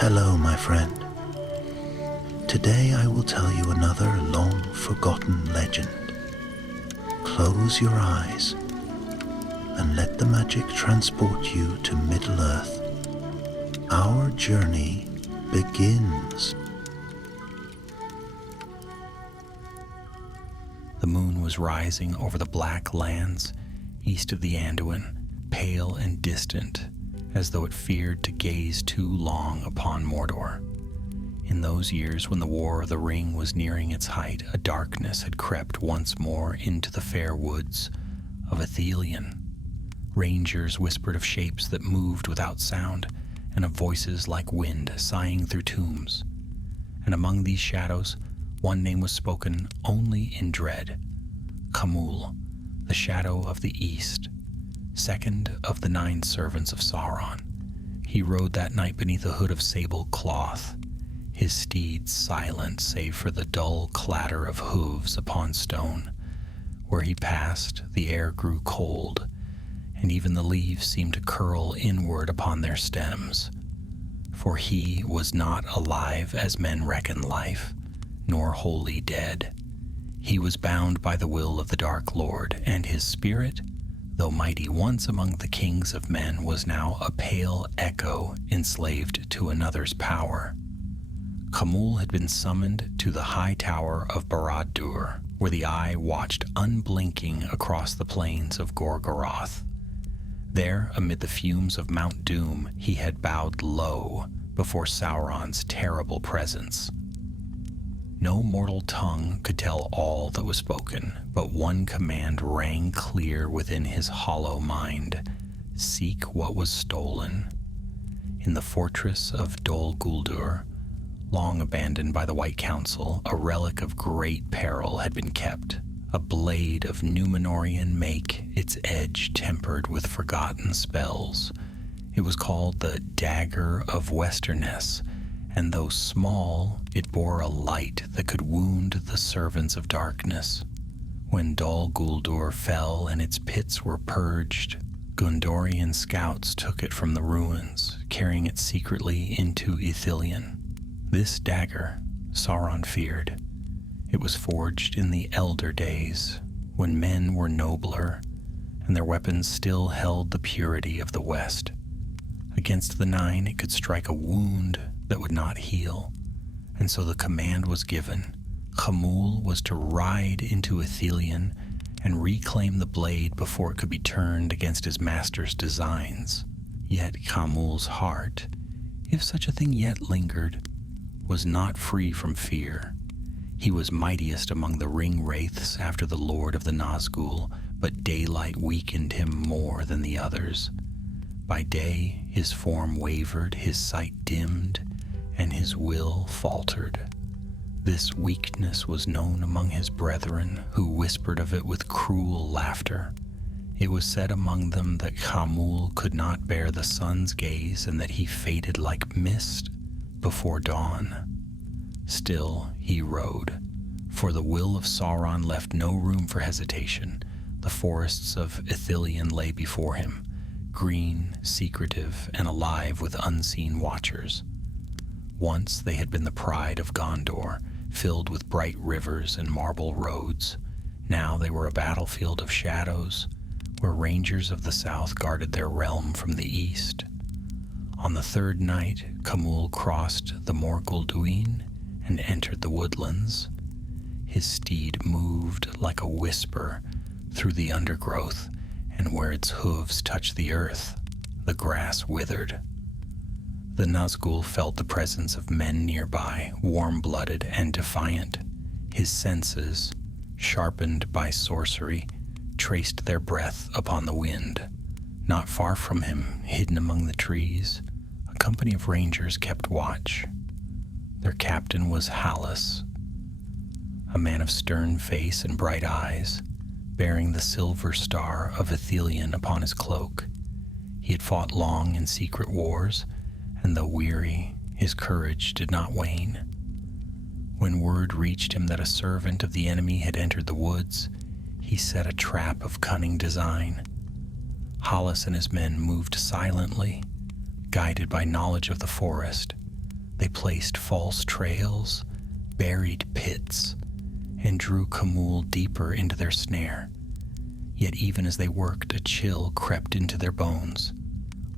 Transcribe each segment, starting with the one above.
Hello, my friend. Today I will tell you another long-forgotten legend. Close your eyes and let the magic transport you to Middle-earth. Our journey begins. The moon was rising over the black lands east of the Anduin, pale and distant, as though it feared to gaze too long upon Mordor. In those years when the War of the Ring was nearing its height, a darkness had crept once more into the fair woods of Ithilien. Rangers whispered of shapes that moved without sound, and of voices like wind sighing through tombs. And among these shadows, one name was spoken only in dread: Khamûl, the shadow of the east, second of the 9 servants of Sauron. He rode that night beneath a hood of sable cloth, his steed silent save for the dull clatter of hooves upon stone. Where he passed, the air grew cold, and even the leaves seemed to curl inward upon their stems. For he was not alive as men reckon life, nor wholly dead. He was bound by the will of the Dark Lord, and his spirit, though mighty once among the kings of men, was now a pale echo enslaved to another's power. Khamûl had been summoned to the high tower of Barad-dûr, where the eye watched unblinking across the plains of Gorgoroth. There, amid the fumes of Mount Doom, he had bowed low before Sauron's terrible presence. No mortal tongue could tell all that was spoken, but one command rang clear within his hollow mind: seek what was stolen. In the fortress of Dol Guldur, long abandoned by the White Council, a relic of great peril had been kept, a blade of Númenórean make, its edge tempered with forgotten spells. It was called the Dagger of Westernesse, and though small, it bore a light that could wound the servants of darkness. When Dol Guldur fell and its pits were purged, Gondorian scouts took it from the ruins, carrying it secretly into Ithilien. This dagger Sauron feared. It was forged in the Elder Days, when men were nobler, and their weapons still held the purity of the West. Against the 9, it could strike a wound that would not heal, and so the command was given. Khamûl was to ride into Ithilien and reclaim the blade before it could be turned against his master's designs. Yet Khamûl's heart, if such a thing yet lingered, was not free from fear. He was mightiest among the ring-wraiths after the Lord of the Nazgûl, but daylight weakened him more than the others. By day his form wavered, his sight dimmed, and his will faltered. This weakness was known among his brethren, who whispered of it with cruel laughter. It was said among them that Khamûl could not bear the sun's gaze, and that he faded like mist before dawn. Still he rode, for the will of Sauron left no room for hesitation. The forests of Ithilien lay before him, green, secretive, and alive with unseen watchers. Once they had been the pride of Gondor, filled with bright rivers and marble roads. Now they were a battlefield of shadows, where rangers of the south guarded their realm from the east. On the 3rd night, Khamûl crossed the Morgulduin and entered the woodlands. His steed moved like a whisper through the undergrowth, and where its hooves touched the earth, the grass withered. The Nazgûl felt the presence of men nearby, warm-blooded and defiant. His senses, sharpened by sorcery, traced their breath upon the wind. Not far from him, hidden among the trees, a company of rangers kept watch. Their captain was Hallis, a man of stern face and bright eyes, bearing the silver star of Ithilien upon his cloak. He had fought long in secret wars, and though weary, his courage did not wane. When word reached him that a servant of the enemy had entered the woods, he set a trap of cunning design. Hallis and his men moved silently, guided by knowledge of the forest, They placed false trails, buried pits, and drew Khamûl deeper into their snare. Yet even as they worked, a chill crept into their bones.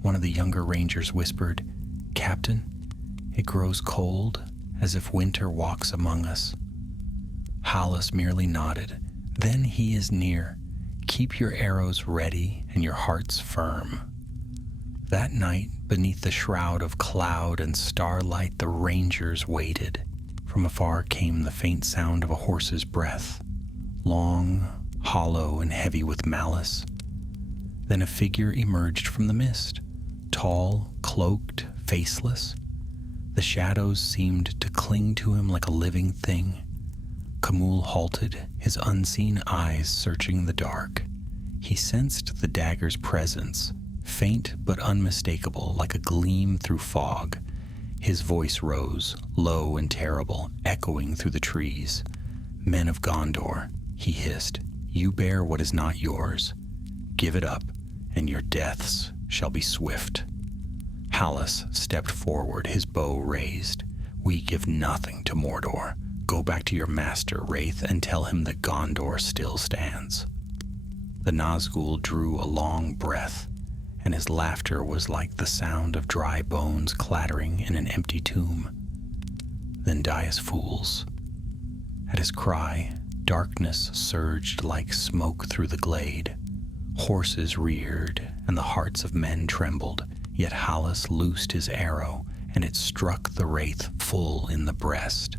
One of the younger rangers whispered, "Captain, it grows cold, as if winter walks among us." Hallis merely nodded. "Then he is near. Keep your arrows ready and your hearts firm." That night, beneath the shroud of cloud and starlight, the rangers waited. From afar came the faint sound of a horse's breath, long, hollow, and heavy with malice. Then a figure emerged from the mist, tall, cloaked, faceless. The shadows seemed to cling to him like a living thing. Khamûl halted, his unseen eyes searching the dark. He sensed the dagger's presence, faint but unmistakable, like a gleam through fog. His voice rose, low and terrible, echoing through the trees. "Men of Gondor," he hissed, "you bear what is not yours. Give it up, and your deaths shall be swift." Hallis stepped forward, his bow raised. "We give nothing to Mordor. Go back to your master, Wraith, and tell him that Gondor still stands." The Nazgûl drew a long breath, and his laughter was like the sound of dry bones clattering in an empty tomb. "Then die as fools." At his cry, darkness surged like smoke through the glade. Horses reared, and the hearts of men trembled, yet Hallis loosed his arrow, and it struck the wraith full in the breast.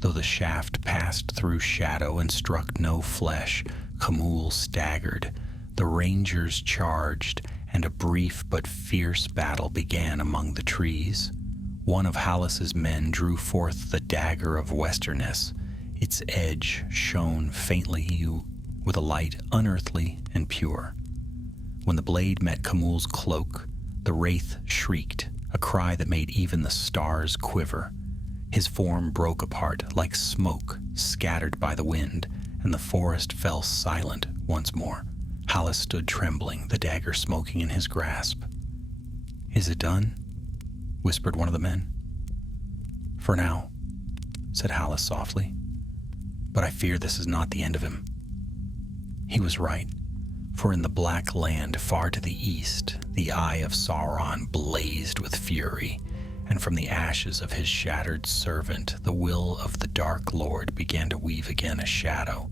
Though the shaft passed through shadow and struck no flesh, Khamûl staggered. The rangers charged, and a brief but fierce battle began among the trees. One of Hallis's men drew forth the dagger of Westerness. Its edge shone faintly with a light unearthly and pure. When the blade met Khamûl's cloak, the wraith shrieked, a cry that made even the stars quiver. His form broke apart like smoke scattered by the wind, and the forest fell silent once more. Hallis stood trembling, the dagger smoking in his grasp. "Is it done?" whispered one of the men. "For now," said Hallis softly, "but I fear this is not the end of him." He was right, for in the black land far to the east, the eye of Sauron blazed with fury, and from the ashes of his shattered servant, the will of the Dark Lord began to weave again a shadow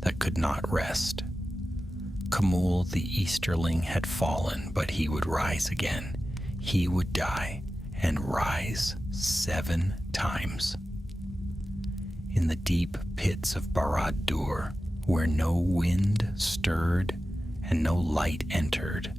that could not rest. Khamûl the Easterling had fallen, but he would rise again. He would die and rise 7 times. In the deep pits of Barad-dûr, where no wind stirred and no light entered,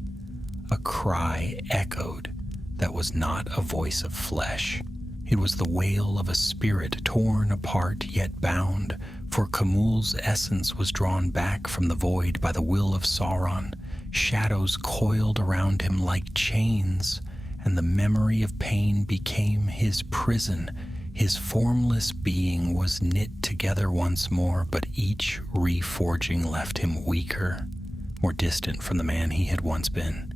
a cry echoed that was not a voice of flesh. It was the wail of a spirit torn apart yet bound, for Khamûl's essence was drawn back from the void by the will of Sauron. Shadows coiled around him like chains, and the memory of pain became his prison. His formless being was knit together once more, but each reforging left him weaker, more distant from the man he had once been.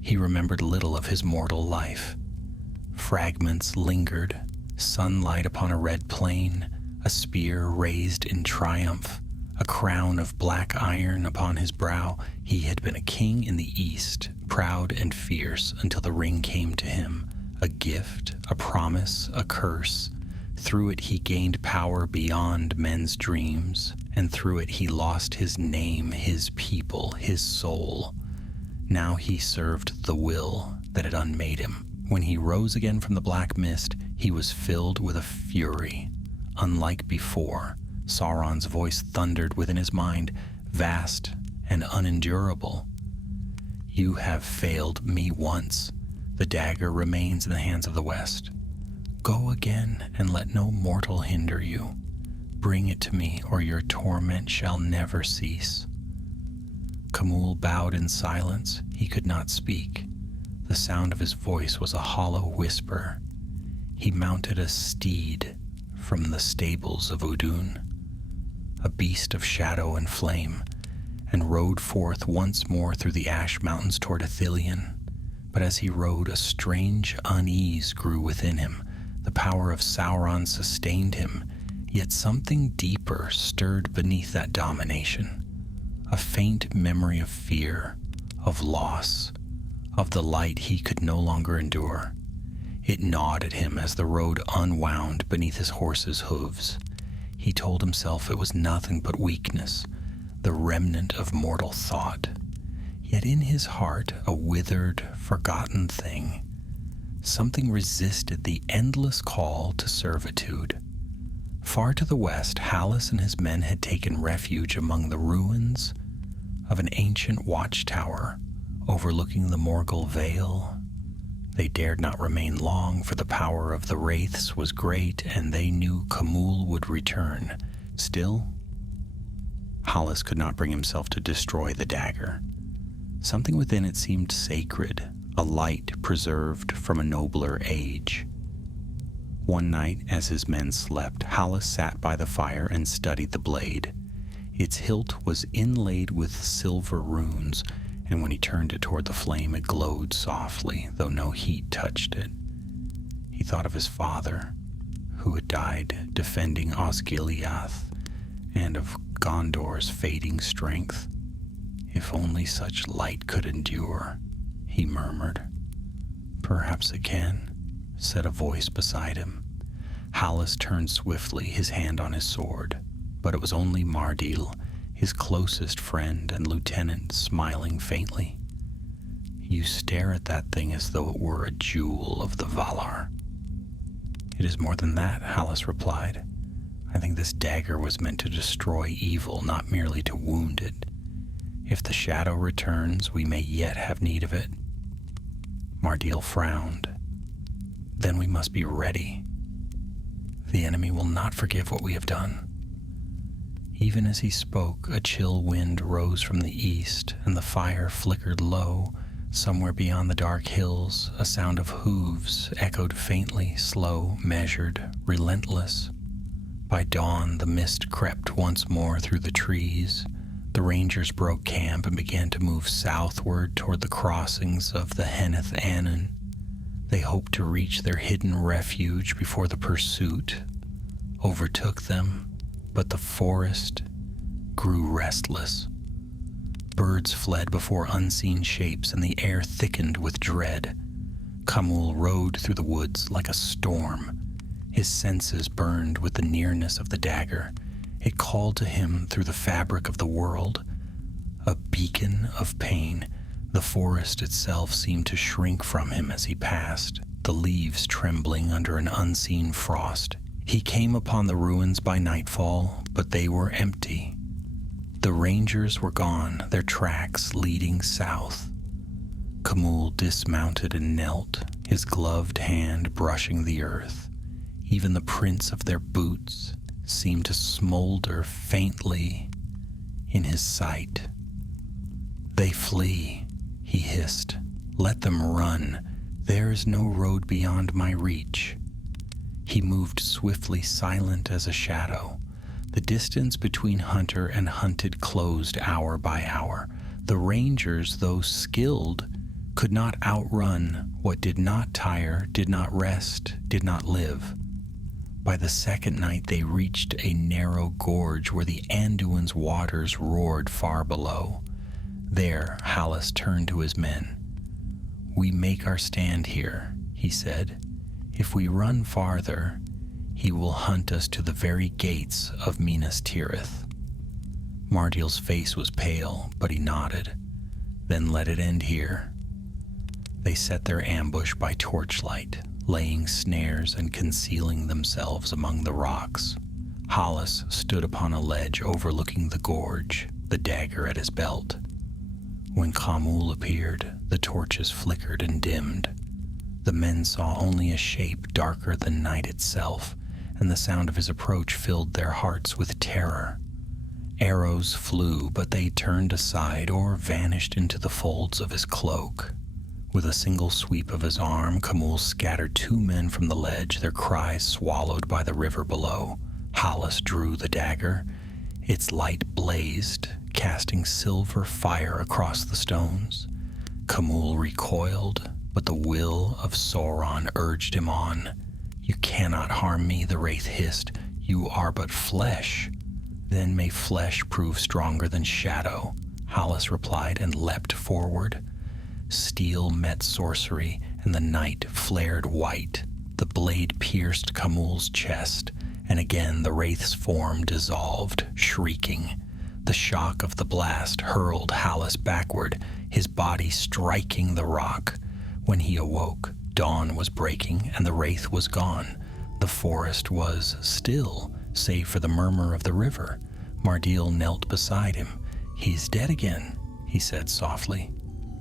He remembered little of his mortal life. Fragments lingered, sunlight upon a red plain, a spear raised in triumph, a crown of black iron upon his brow. He had been a king in the east, proud and fierce, until the ring came to him, a gift, a promise, a curse. Through it he gained power beyond men's dreams, and through it he lost his name, his people, his soul. Now he served the will that had unmade him. When he rose again from the black mist, he was filled with a fury. Unlike before, Sauron's voice thundered within his mind, vast and unendurable. "You have failed me once. The dagger remains in the hands of the West. Go again and let no mortal hinder you. Bring it to me, or your torment shall never cease." Khamûl bowed in silence. He could not speak. The sound of his voice was a hollow whisper. He mounted a steed from the stables of Udun, a beast of shadow and flame, and rode forth once more through the ash mountains toward Ithilien. But as he rode, a strange unease grew within him. The power of Sauron sustained him, yet something deeper stirred beneath that domination. A faint memory of fear, of loss, of the light he could no longer endure. It gnawed at him as the road unwound beneath his horse's hooves. He told himself it was nothing but weakness, the remnant of mortal thought. Yet in his heart, a withered, forgotten thing, something resisted the endless call to servitude. Far to the west, Hallis and his men had taken refuge among the ruins of an ancient watchtower overlooking the Morgul Vale. They dared not remain long, for the power of the wraiths was great, and they knew Khamûl would return. Still, Hallis could not bring himself to destroy the dagger. Something within it seemed sacred, a light preserved from a nobler age. One night, as his men slept, Hallis sat by the fire and studied the blade. Its hilt was inlaid with silver runes, and when he turned it toward the flame, it glowed softly, though no heat touched it. He thought of his father, who had died defending Osgiliath, and of Gondor's fading strength. If only such light could endure, he murmured. Perhaps it can, said a voice beside him. Hallis turned swiftly, his hand on his sword, but it was only Mardil, his closest friend and lieutenant, smiling faintly. You stare at that thing as though it were a jewel of the Valar. It is more than that, Hallis replied. I think this dagger was meant to destroy evil, not merely to wound it. If the shadow returns, we may yet have need of it. Mardil frowned. Then we must be ready. The enemy will not forgive what we have done. Even as he spoke, a chill wind rose from the east, and the fire flickered low. Somewhere beyond the dark hills, a sound of hooves echoed faintly, slow, measured, relentless. By dawn, the mist crept once more through the trees. The rangers broke camp and began to move southward toward the crossings of the Henneth Annan. They hoped to reach their hidden refuge before the pursuit overtook them, but the forest grew restless. Birds fled before unseen shapes, and the air thickened with dread. Khamûl rode through the woods like a storm. His senses burned with the nearness of the dagger. It called to him through the fabric of the world, a beacon of pain. The forest itself seemed to shrink from him as he passed, the leaves trembling under an unseen frost. He came upon the ruins by nightfall, but they were empty. The rangers were gone, their tracks leading south. Khamûl dismounted and knelt, his gloved hand brushing the earth. Even the prints of their boots seemed to smolder faintly in his sight. They flee, he hissed. Let them run. There is no road beyond my reach. He moved swiftly, silent as a shadow. The distance between hunter and hunted closed hour by hour. The rangers, though skilled, could not outrun what did not tire, did not rest, did not live. By the second night they reached a narrow gorge where the Anduin's waters roared far below. There, Hallis turned to his men. We make our stand here, he said. If we run farther, he will hunt us to the very gates of Minas Tirith. Mardil's face was pale, but he nodded. Then let it end here. They set their ambush by torchlight, laying snares and concealing themselves among the rocks. Hallis stood upon a ledge overlooking the gorge, the dagger at his belt. When Khamûl appeared, the torches flickered and dimmed. The men saw only a shape darker than night itself, and the sound of his approach filled their hearts with terror. Arrows flew, but they turned aside or vanished into the folds of his cloak. With a single sweep of his arm, Khamûl scattered two men from the ledge, their cries swallowed by the river below. Hallis drew the dagger. Its light blazed, casting silver fire across the stones. Khamûl recoiled, but the will of Sauron urged him on. "You cannot harm me," the wraith hissed. "You are but flesh." "Then may flesh prove stronger than shadow," Hallis replied and leapt forward. Steel met sorcery, and the night flared white. The blade pierced Khamûl's chest, and again the wraith's form dissolved, shrieking. The shock of the blast hurled Hallis backward, his body striking the rock. When he awoke, dawn was breaking and the wraith was gone. The forest was still, save for the murmur of the river. Mardil knelt beside him. "He's dead again," he said softly.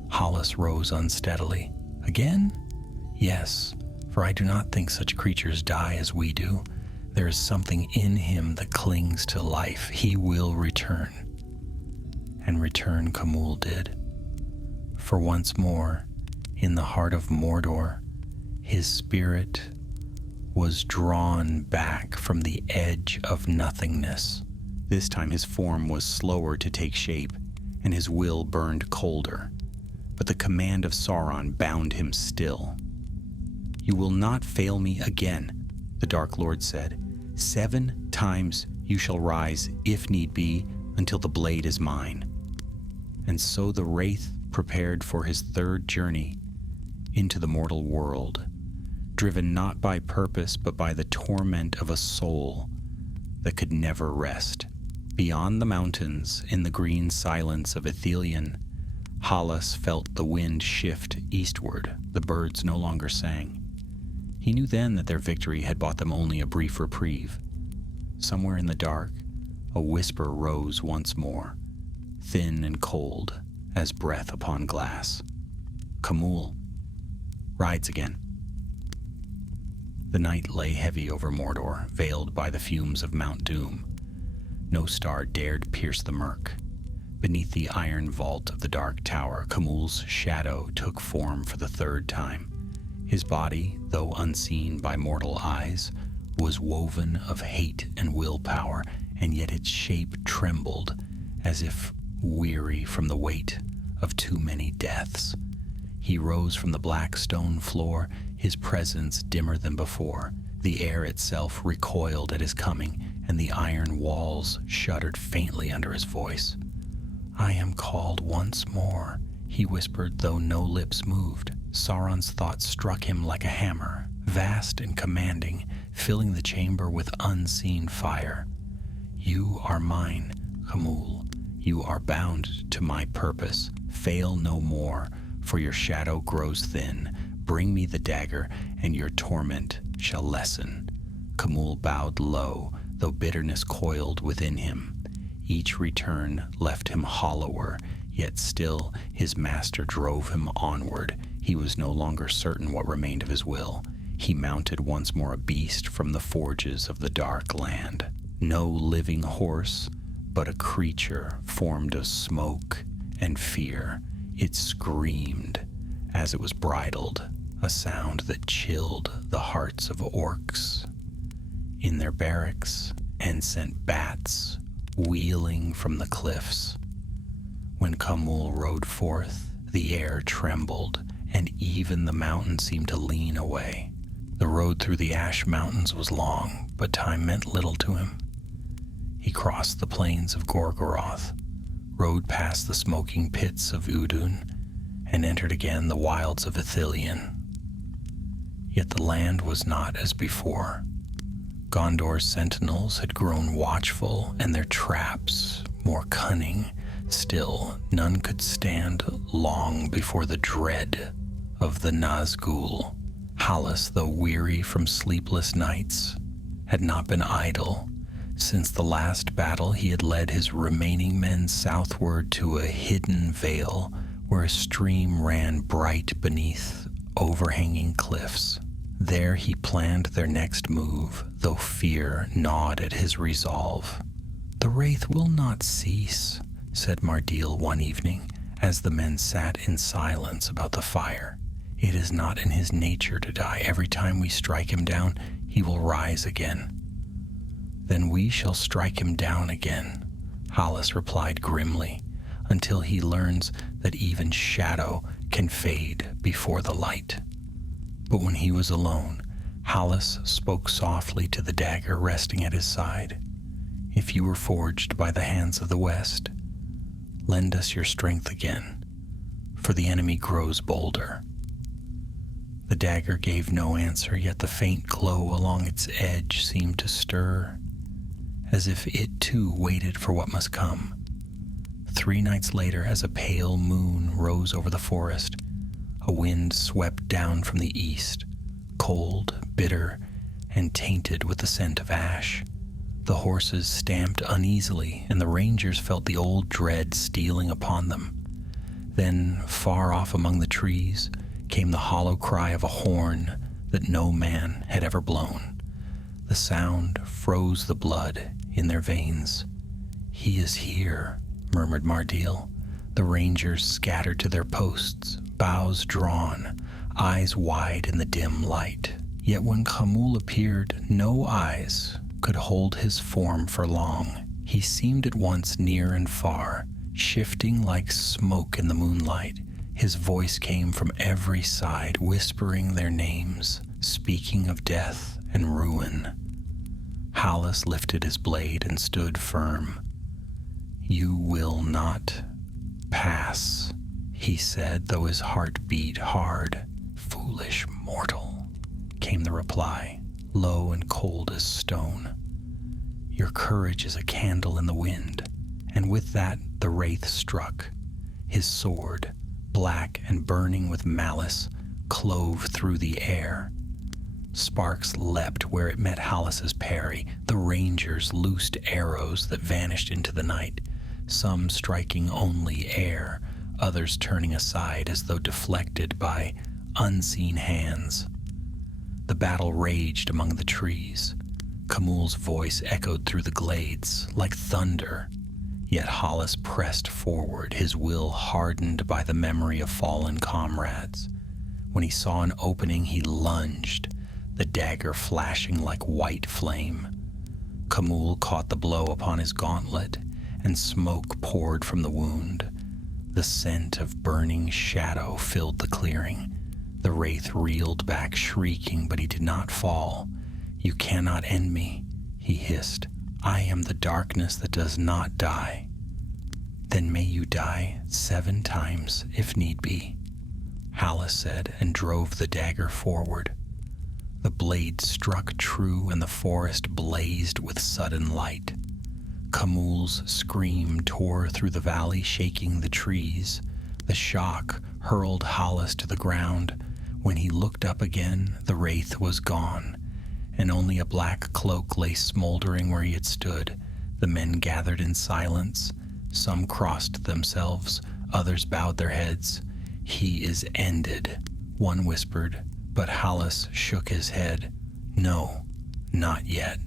Hallis rose unsteadily. "Again?" "Yes, for I do not think such creatures die as we do. There is something in him that clings to life. He will return." And return Khamûl did. For once more, in the heart of Mordor, his spirit was drawn back from the edge of nothingness. This time his form was slower to take shape, and his will burned colder. But the command of Sauron bound him still. "You will not fail me again," the Dark Lord said. 7 times you shall rise, if need be, until the blade is mine." And so the wraith prepared for his third journey into the mortal world, driven not by purpose but by the torment of a soul that could never rest. Beyond the mountains, in the green silence of Ithilien, Hallis felt the wind shift eastward. The birds no longer sang. He knew then that their victory had bought them only a brief reprieve. Somewhere in the dark, a whisper rose once more, thin and cold as breath upon glass. "Khamûl rides again." The night lay heavy over Mordor, veiled by the fumes of Mount Doom. No star dared pierce the murk. Beneath the iron vault of the dark tower, Khamûl's shadow took form for the third time. His body, though unseen by mortal eyes, was woven of hate and willpower, and yet its shape trembled as if weary from the weight of too many deaths. He rose from the black stone floor, his presence dimmer than before. The air itself recoiled at his coming, and the iron walls shuddered faintly under his voice. "I am called once more," he whispered, though no lips moved. Sauron's thought struck him like a hammer, vast and commanding, filling the chamber with unseen fire. "You are mine, Khamûl. You are bound to my purpose. Fail no more, for your shadow grows thin. Bring me the dagger, and your torment shall lessen." Khamûl bowed low, though bitterness coiled within him. Each return left him hollower, yet still his master drove him onward. He was no longer certain what remained of his will. He mounted once more a beast from the forges of the dark land. No living horse, but a creature formed of smoke and fear. It screamed as it was bridled, a sound that chilled the hearts of orcs in their barracks and sent bats wheeling from the cliffs. When Khamûl rode forth, the air trembled, and even the mountain seemed to lean away. The road through the Ash Mountains was long, but time meant little to him. He crossed the plains of Gorgoroth, rode past the smoking pits of Udun, and entered again the wilds of Ithilien. Yet the land was not as before. Gondor's sentinels had grown watchful, and their traps more cunning. Still, none could stand long before the dread of the Nazgûl. Hallis, though weary from sleepless nights, had not been idle. Since the last battle, he had led his remaining men southward to a hidden vale where a stream ran bright beneath overhanging cliffs. There he planned their next move, though fear gnawed at his resolve. "The wraith will not cease," said Mardil one evening, as the men sat in silence about the fire. "It is not in his nature to die. Every time we strike him down, he will rise again." "Then we shall strike him down again," Hallis replied grimly, "until he learns that even shadow can fade before the light." But when he was alone, Hallis spoke softly to the dagger resting at his side. "If you were forged by the hands of the West, lend us your strength again, for the enemy grows bolder." The dagger gave no answer, yet the faint glow along its edge seemed to stir, as if it too waited for what must come. 3 nights later, as a pale moon rose over the forest, a wind swept down from the east, cold, bitter, and tainted with the scent of ash. The horses stamped uneasily, and the rangers felt the old dread stealing upon them. Then, far off among the trees, came the hollow cry of a horn that no man had ever blown. The sound froze the blood in their veins. "He is here," murmured Mardil. The rangers scattered to their posts, bows drawn, eyes wide in the dim light. Yet when Khamûl appeared, no eyes could hold his form for long. He seemed at once near and far, shifting like smoke in the moonlight. His voice came from every side, whispering their names, speaking of death and ruin. Hallis lifted his blade and stood firm. "You will not pass," he said, though his heart beat hard. "Foolish mortal," came the reply, low and cold as stone. "Your courage is a candle in the wind." And with that the wraith struck. His sword, black and burning with malice, clove through the air. Sparks leapt where it met Hallis's parry. The rangers loosed arrows that vanished into the night, some striking only air, others turning aside as though deflected by unseen hands. The battle raged among the trees. Khamûl's voice echoed through the glades like thunder. Yet Hallis pressed forward, his will hardened by the memory of fallen comrades. When he saw an opening, he lunged, the dagger flashing like white flame. Khamûl caught the blow upon his gauntlet, and smoke poured from the wound. The scent of burning shadow filled the clearing. The wraith reeled back, shrieking, but he did not fall. "You cannot end me," he hissed. "I am the darkness that does not die." "Then may you die 7 times, if need be," Hallis said, and drove the dagger forward. The blade struck true, and the forest blazed with sudden light. Khamûl's scream tore through the valley, shaking the trees. The shock hurled Hallis to the ground. When he looked up again, the wraith was gone, and only a black cloak lay smoldering where he had stood. The men gathered in silence. Some crossed themselves, others bowed their heads. "He is ended," one whispered, but Hallis shook his head. "No, not yet.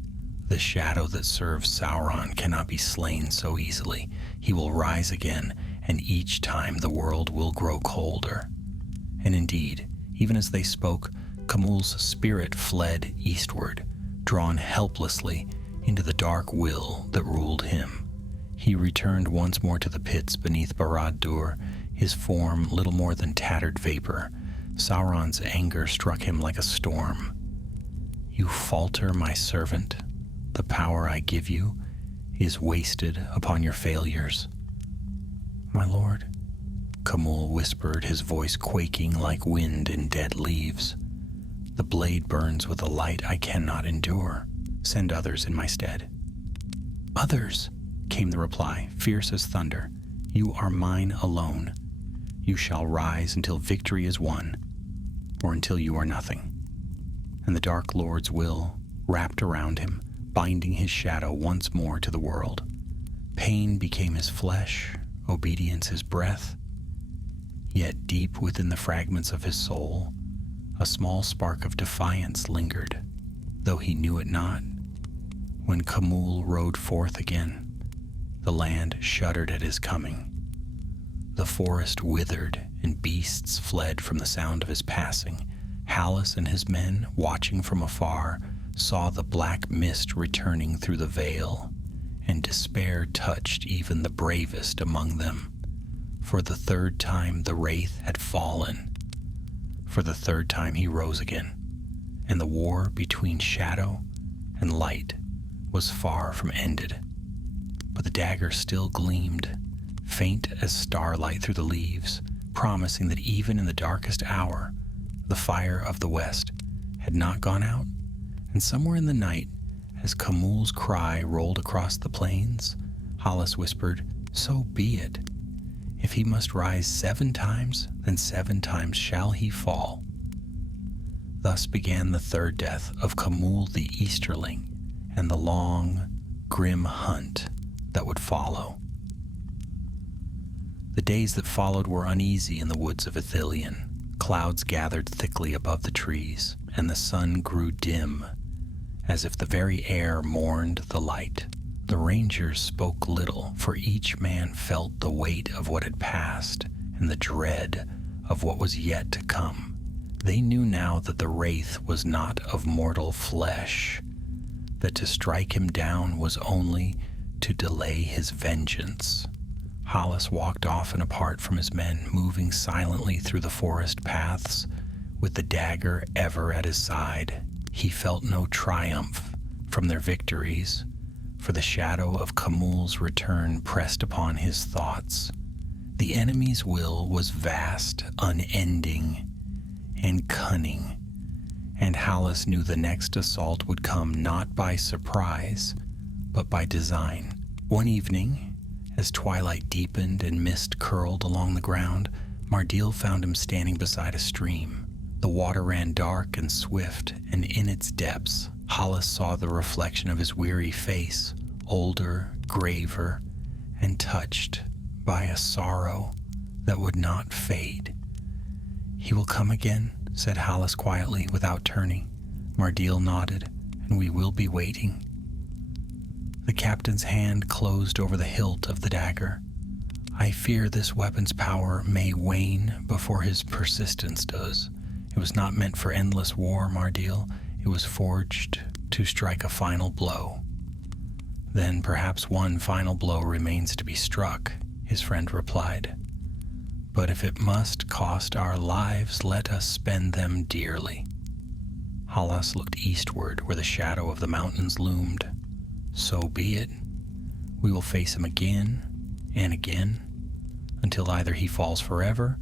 The shadow that serves Sauron cannot be slain so easily. He will rise again, and each time the world will grow colder." And indeed, even as they spoke, Khamûl's spirit fled eastward, drawn helplessly into the dark will that ruled him. He returned once more to the pits beneath Barad-dûr, his form little more than tattered vapor. Sauron's anger struck him like a storm. "You falter, my servant. The power I give you is wasted upon your failures." "My lord," Khamûl whispered, his voice quaking like wind in dead leaves. "The blade burns with a light I cannot endure. Send others in my stead." "Others," came the reply, fierce as thunder. "You are mine alone. You shall rise until victory is won, or until you are nothing." And the Dark Lord's will wrapped around him, binding his shadow once more to the world. Pain became his flesh, obedience his breath. Yet deep within the fragments of his soul, a small spark of defiance lingered, though he knew it not. When Khamûl rode forth again, the land shuddered at his coming. The forest withered, and beasts fled from the sound of his passing. Hallis and his men, watching from afar, saw the black mist returning through the vale, and despair touched even the bravest among them. For the 3rd time the wraith had fallen. For the 3rd time he rose again, and the war between shadow and light was far from ended. But the dagger still gleamed, faint as starlight through the leaves, promising that even in the darkest hour, the fire of the west had not gone out. And somewhere in the night, as Khamûl's cry rolled across the plains, Hollis whispered, "So be it. If he must rise 7 times, then 7 times shall he fall." Thus began the third death of Khamûl the Easterling and the long, grim hunt that would follow. The days that followed were uneasy in the woods of Ithilien. Clouds gathered thickly above the trees, and the sun grew dim, as if the very air mourned the light. The rangers spoke little, for each man felt the weight of what had passed and the dread of what was yet to come. They knew now that the wraith was not of mortal flesh, that to strike him down was only to delay his vengeance. Hollis walked off and apart from his men, moving silently through the forest paths, with the dagger ever at his side. He felt no triumph from their victories, for the shadow of Khamûl's return pressed upon his thoughts. The enemy's will was vast, unending, and cunning, and Hollis knew the next assault would come not by surprise, but by design. One evening, as twilight deepened and mist curled along the ground, Mardil found him standing beside a stream. The water ran dark and swift, and in its depths, Hollis saw the reflection of his weary face, older, graver, and touched by a sorrow that would not fade. "He will come again," said Hollis quietly, without turning. Mardil nodded, "and we will be waiting." The captain's hand closed over the hilt of the dagger. "I fear this weapon's power may wane before his persistence does. It was not meant for endless war, Mardil. It was forged to strike a final blow." "Then perhaps one final blow remains to be struck," his friend replied. "But if it must cost our lives, let us spend them dearly." Hollis looked eastward, where the shadow of the mountains loomed. "So be it. We will face him again and again, until either he falls forever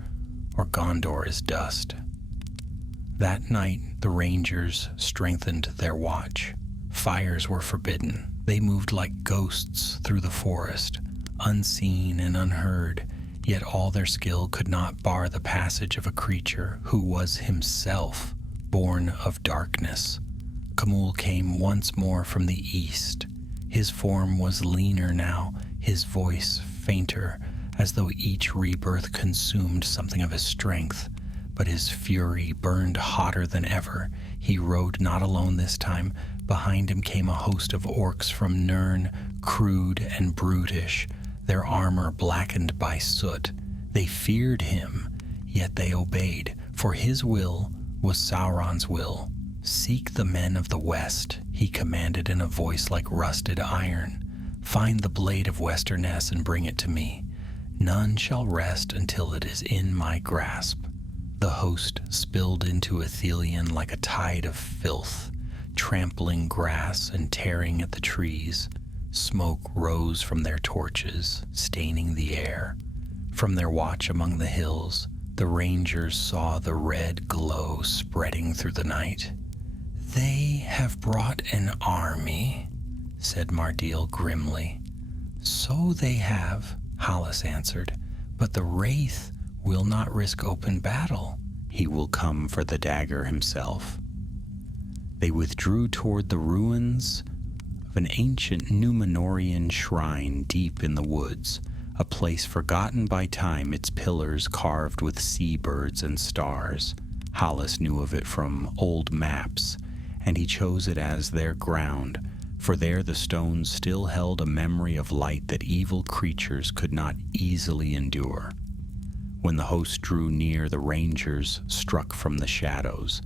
or Gondor is dust." That night, the rangers strengthened their watch. Fires were forbidden. They moved like ghosts through the forest, unseen and unheard, yet all their skill could not bar the passage of a creature who was himself born of darkness. Khamûl came once more from the east. His form was leaner now, his voice fainter, as though each rebirth consumed something of his strength. But his fury burned hotter than ever. He rode not alone this time. Behind him came a host of orcs from Nirn, crude and brutish, their armor blackened by soot. They feared him, yet they obeyed, for his will was Sauron's will. "Seek the men of the west," he commanded in a voice like rusted iron. "Find the blade of Westernesse and bring it to me. None shall rest until it is in my grasp." The host spilled into Ithilien like a tide of filth, trampling grass and tearing at the trees. Smoke rose from their torches, staining the air. From their watch among the hills, the rangers saw the red glow spreading through the night. "They have brought an army," said Mardil grimly. "So they have," Hollis answered, "but the wraith will not risk open battle. He will come for the dagger himself." They withdrew toward the ruins of an ancient Númenórean shrine deep in the woods, a place forgotten by time, its pillars carved with seabirds and stars. Hollis knew of it from old maps, and he chose it as their ground, for there the stones still held a memory of light that evil creatures could not easily endure. When the host drew near, the rangers struck from the shadows.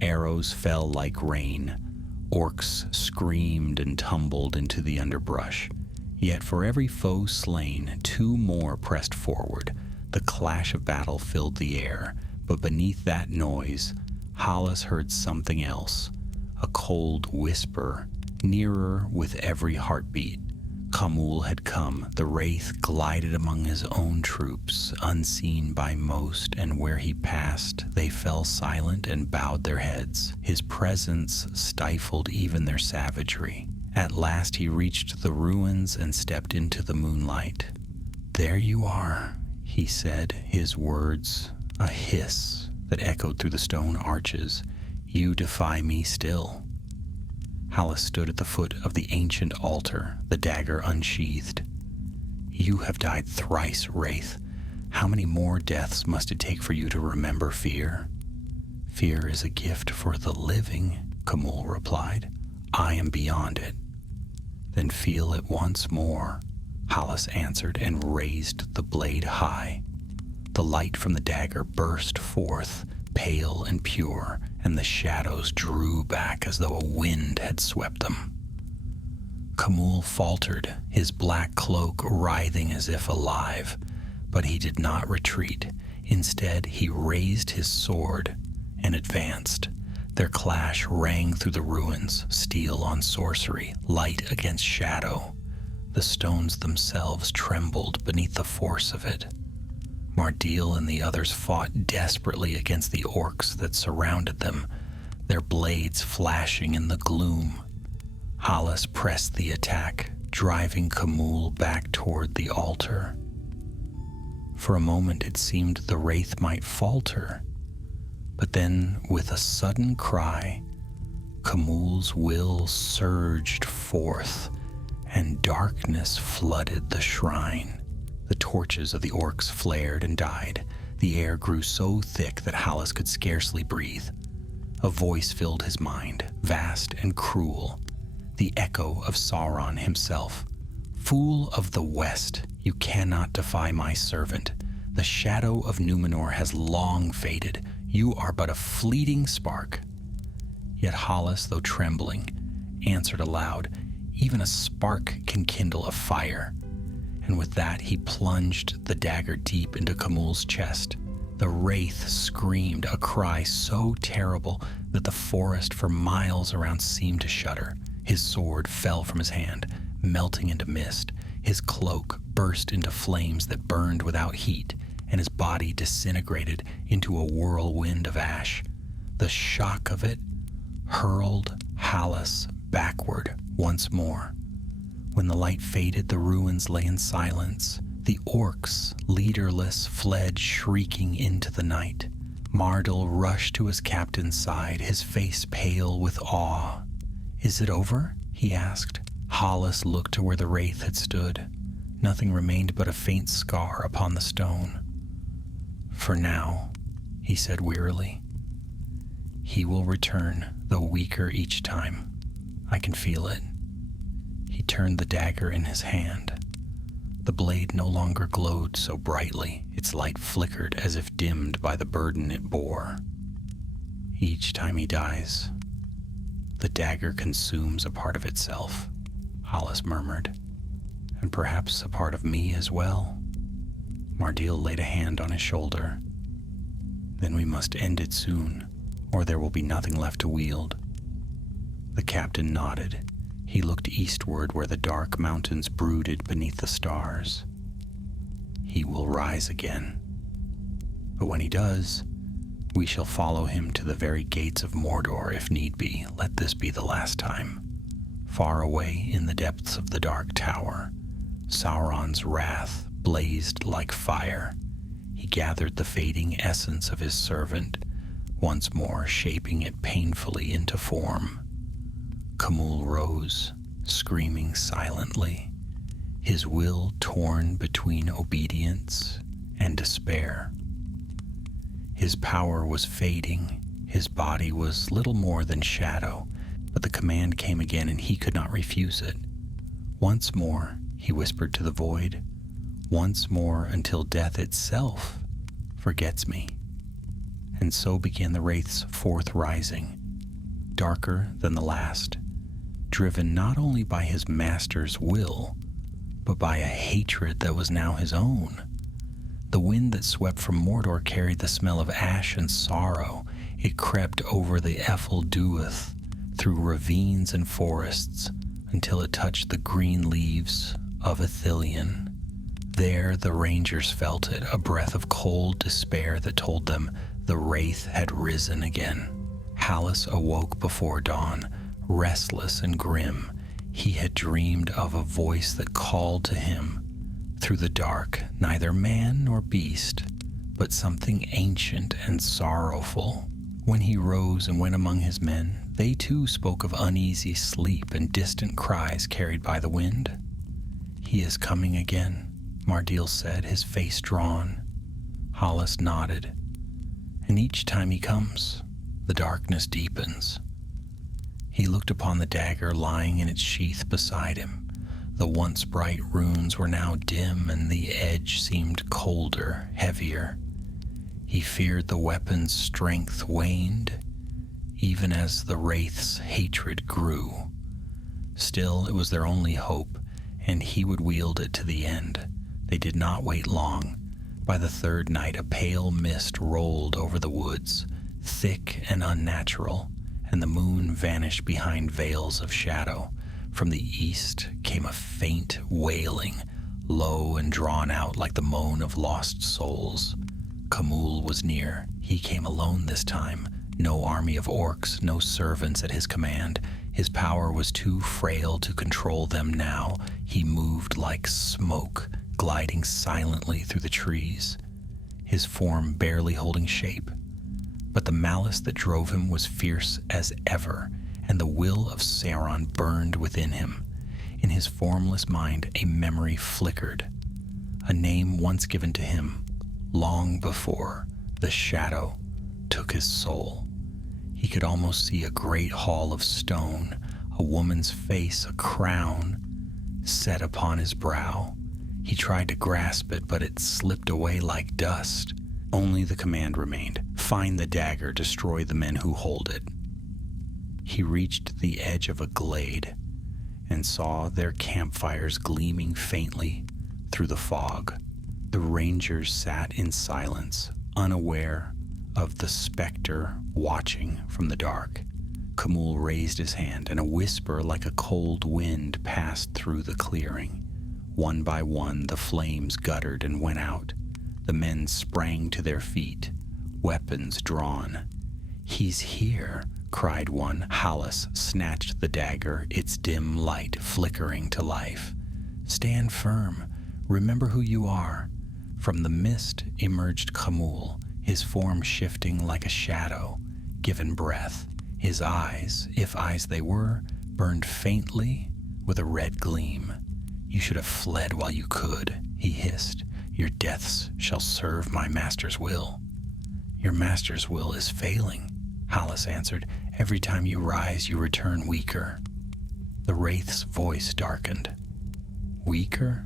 Arrows fell like rain. Orcs screamed and tumbled into the underbrush. Yet for every foe slain, 2 more pressed forward. The clash of battle filled the air, but beneath that noise, Hollis heard something else, a cold whisper, nearer with every heartbeat. Khamûl had come. The wraith glided among his own troops, unseen by most, and where he passed, they fell silent and bowed their heads. His presence stifled even their savagery. At last he reached the ruins and stepped into the moonlight. "There you are," he said, his words a hiss that echoed through the stone arches. "You defy me still." Hollis stood at the foot of the ancient altar, the dagger unsheathed. "You have died thrice, Wraith. How many more deaths must it take for you to remember fear?" "Fear is a gift for the living," Khamûl replied. "I am beyond it." "Then feel it once more," Hollis answered and raised the blade high. The light from the dagger burst forth, pale and pure, and the shadows drew back as though a wind had swept them. Khamûl faltered, his black cloak writhing as if alive, but he did not retreat. Instead, he raised his sword and advanced. Their clash rang through the ruins, steel on sorcery, light against shadow. The stones themselves trembled beneath the force of it. Mardil and the others fought desperately against the orcs that surrounded them, their blades flashing in the gloom. Hollis pressed the attack, driving Khamûl back toward the altar. For a moment it seemed the wraith might falter, but then, with a sudden cry, Khamûl's will surged forth, and darkness flooded the shrine. The torches of the orcs flared and died. The air grew so thick that Hollis could scarcely breathe. A voice filled his mind, vast and cruel, the echo of Sauron himself. "Fool of the West, you cannot defy my servant. The shadow of Númenor has long faded. You are but a fleeting spark." Yet Hollis, though trembling, answered aloud, "Even a spark can kindle a fire." And with that he plunged the dagger deep into Khamûl's chest. The wraith screamed, a cry so terrible that the forest for miles around seemed to shudder. His sword fell from his hand, melting into mist. His cloak burst into flames that burned without heat, and his body disintegrated into a whirlwind of ash. The shock of it hurled Hollis backward once more. When the light faded, the ruins lay in silence. The orcs, leaderless, fled shrieking into the night. Mardil rushed to his captain's side, his face pale with awe. "Is it over?" he asked. Hollis looked to where the wraith had stood. Nothing remained but a faint scar upon the stone. "For now," he said wearily. "He will return, though weaker each time. I can feel it." He turned the dagger in his hand. The blade no longer glowed so brightly. Its light flickered as if dimmed by the burden it bore. "Each time he dies, the dagger consumes a part of itself," Hollis murmured. "And perhaps a part of me as well." Mardil laid a hand on his shoulder. "Then we must end it soon, or there will be nothing left to wield." The captain nodded. He looked eastward where the dark mountains brooded beneath the stars. "He will rise again. But when he does, we shall follow him to the very gates of Mordor if need be. Let this be the last time." Far away in the depths of the dark tower, Sauron's wrath blazed like fire. He gathered the fading essence of his servant, once more shaping it painfully into form. Khamûl rose, screaming silently, his will torn between obedience and despair. His power was fading, his body was little more than shadow, but the command came again and he could not refuse it. Once more, he whispered to the void, once more until death itself forgets me. And so began the wraith's fourth rising, darker than the last, driven not only by his master's will, but by a hatred that was now his own. The wind that swept from Mordor carried the smell of ash and sorrow. It crept over the Ethel Duath, through ravines and forests, until it touched the green leaves of Ithilien. There the rangers felt it, a breath of cold despair that told them the wraith had risen again. Hallis awoke before dawn, restless and grim. He had dreamed of a voice that called to him through the dark, neither man nor beast, but something ancient and sorrowful. When he rose and went among his men, they too spoke of uneasy sleep and distant cries carried by the wind. "He is coming again," Mardil said, his face drawn. Hallis nodded. "And each time he comes, the darkness deepens." He looked upon the dagger lying in its sheath beside him. The once bright runes were now dim, and the edge seemed colder, heavier. He feared the weapon's strength waned, even as the wraith's hatred grew. Still, it was their only hope, and he would wield it to the end. They did not wait long. By the third night, a pale mist rolled over the woods, thick and unnatural, and the moon vanished behind veils of shadow. From the east came a faint wailing, low and drawn out like the moan of lost souls. Khamûl was near. He came alone this time. No army of orcs, no servants at his command. His power was too frail to control them now. He moved like smoke, gliding silently through the trees, his form barely holding shape. But the malice that drove him was fierce as ever, and the will of Sauron burned within him. In his formless mind, a memory flickered, a name once given to him, long before the shadow took his soul. He could almost see a great hall of stone, a woman's face, a crown set upon his brow. He tried to grasp it, but it slipped away like dust. Only the command remained: find the dagger, destroy the men who hold it. He reached the edge of a glade and saw their campfires gleaming faintly through the fog. The rangers sat in silence, unaware of the specter watching from the dark. Khamûl raised his hand, and a whisper like a cold wind passed through the clearing. One by one, the flames guttered and went out. The men sprang to their feet, weapons drawn. "He's here," cried one. Hallis snatched the dagger, its dim light flickering to life. "Stand firm. Remember who you are." From the mist emerged Khamûl, his form shifting like a shadow, given breath. His eyes, if eyes they were, burned faintly with a red gleam. "You should have fled while you could," he hissed. "Your deaths shall serve my master's will." "Your master's will is failing," Hallis answered. "Every time you rise, you return weaker." The wraith's voice darkened. "Weaker?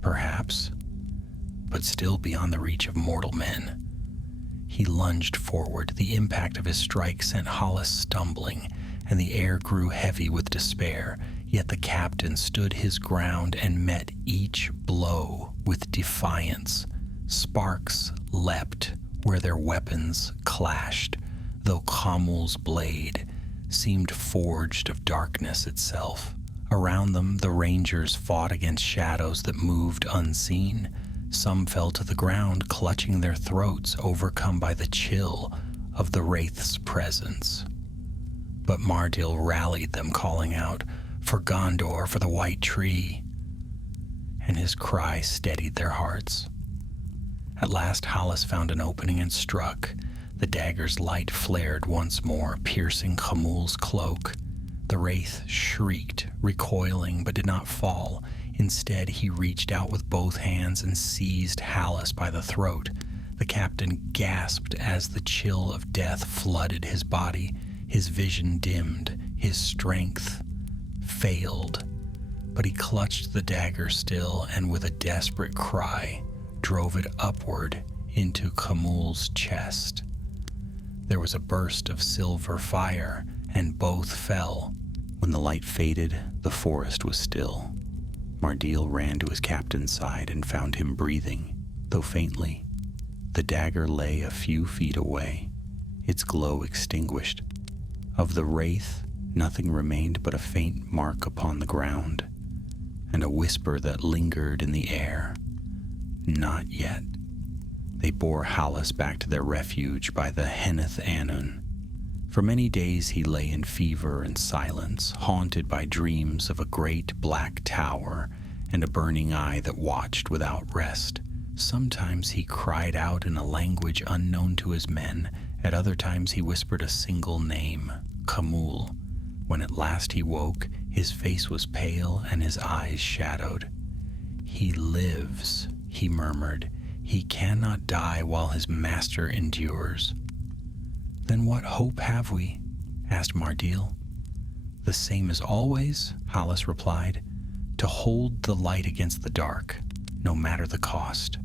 Perhaps, but still beyond the reach of mortal men." He lunged forward. The impact of his strike sent Hallis stumbling, and the air grew heavy with despair. Yet the captain stood his ground and met each blow with defiance. Sparks leapt where their weapons clashed, though Khamûl's blade seemed forged of darkness itself. Around them, the rangers fought against shadows that moved unseen. Some fell to the ground, clutching their throats, overcome by the chill of the wraith's presence. But Mardil rallied them, calling out, "For Gondor, for the White Tree!" And his cry steadied their hearts. At last Hallis found an opening and struck. The dagger's light flared once more, piercing Khamûl's cloak. The wraith shrieked, recoiling, but did not fall. Instead, he reached out with both hands and seized Hallis by the throat. The captain gasped as the chill of death flooded his body. His vision dimmed, his strength failed. But he clutched the dagger still, and with a desperate cry, drove it upward into Khamûl's chest. There was a burst of silver fire, and both fell. When the light faded, the forest was still. Mardil ran to his captain's side and found him breathing, though faintly. The dagger lay a few feet away, its glow extinguished. Of the wraith, nothing remained but a faint mark upon the ground, and a whisper that lingered in the air. Not yet. They bore Hallis back to their refuge by the Henneth Annwn. For many days he lay in fever and silence, haunted by dreams of a great black tower and a burning eye that watched without rest. Sometimes he cried out in a language unknown to his men. At other times he whispered a single name, Khamûl. When at last he woke, his face was pale and his eyes shadowed. "He lives," he murmured. "He cannot die while his master endures." "Then what hope have we?" asked Mardil. "The same as always," Hallis replied, "to hold the light against the dark, no matter the cost."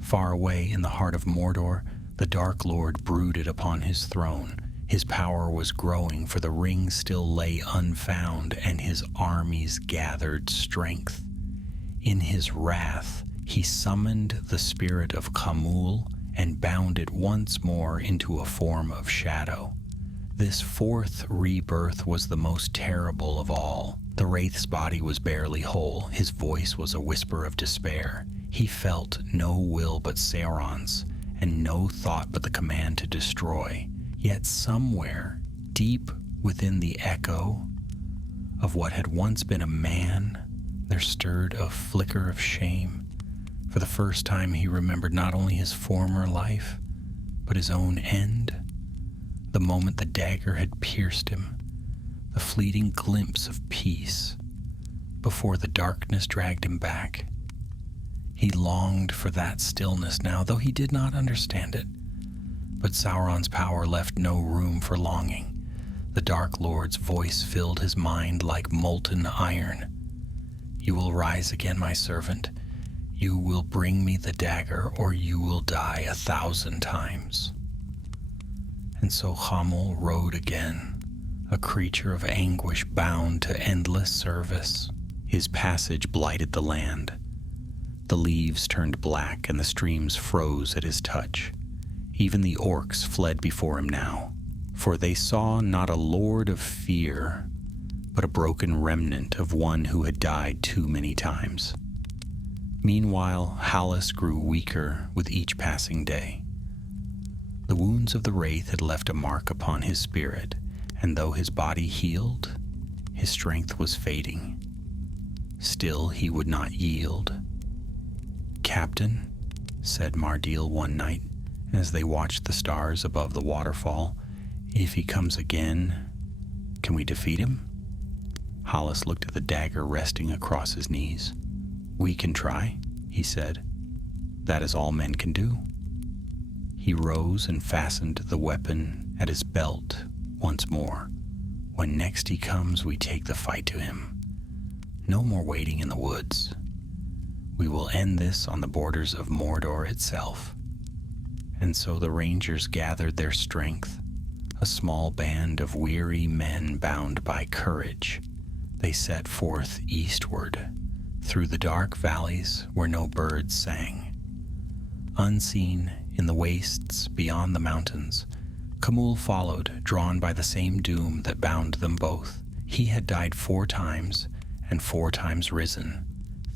Far away in the heart of Mordor, the Dark Lord brooded upon his throne. His power was growing, for the ring still lay unfound, and his armies gathered strength. In his wrath, he summoned the spirit of Khamûl and bound it once more into a form of shadow. This fourth rebirth was the most terrible of all. The wraith's body was barely whole. His voice was a whisper of despair. He felt no will but Sauron's, and no thought but the command to destroy. Yet somewhere, deep within the echo of what had once been a man, there stirred a flicker of shame. For the first time he remembered not only his former life, but his own end. The moment the dagger had pierced him, the fleeting glimpse of peace, before the darkness dragged him back. He longed for that stillness now, though he did not understand it. But Sauron's power left no room for longing. The Dark Lord's voice filled his mind like molten iron. "You will rise again, my servant. You will bring me the dagger, or you will die 1,000 times." And so Khamûl rode again, a creature of anguish bound to endless service. His passage blighted the land. The leaves turned black and the streams froze at his touch. Even the orcs fled before him now, for they saw not a lord of fear, but a broken remnant of one who had died too many times. Meanwhile, Hallis grew weaker with each passing day. The wounds of the wraith had left a mark upon his spirit, and though his body healed, his strength was fading. Still, he would not yield. "Captain," said Mardil one night, as they watched the stars above the waterfall, "if he comes again, can we defeat him?" Hallis looked at the dagger resting across his knees. "We can try," he said. "That is all men can do." He rose and fastened the weapon at his belt once more. "When next he comes, we take the fight to him. No more waiting in the woods. We will end this on the borders of Mordor itself." And so the rangers gathered their strength, a small band of weary men bound by courage. They set forth eastward, through the dark valleys where no birds sang. Unseen in the wastes beyond the mountains, Khamûl followed, drawn by the same doom that bound them both. He had died 4 times, and 4 times risen.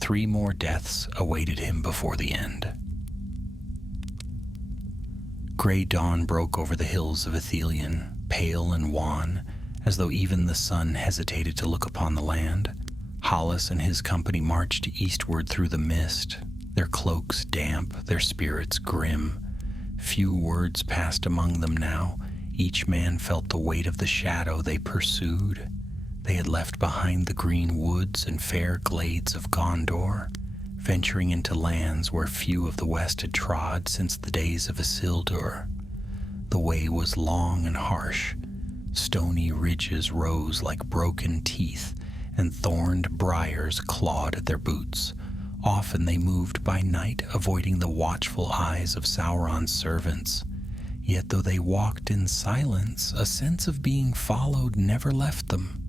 3 more deaths awaited him before the end. Gray dawn broke over the hills of Ithilien, pale and wan, as though even the sun hesitated to look upon the land. Hallis and his company marched eastward through the mist, their cloaks damp, their spirits grim. Few words passed among them now. Each man felt the weight of the shadow they pursued. They had left behind the green woods and fair glades of Gondor, venturing into lands where few of the West had trod since the days of Isildur. The way was long and harsh. Stony ridges rose like broken teeth, and thorned briars clawed at their boots. Often they moved by night, avoiding the watchful eyes of Sauron's servants. Yet though they walked in silence, a sense of being followed never left them.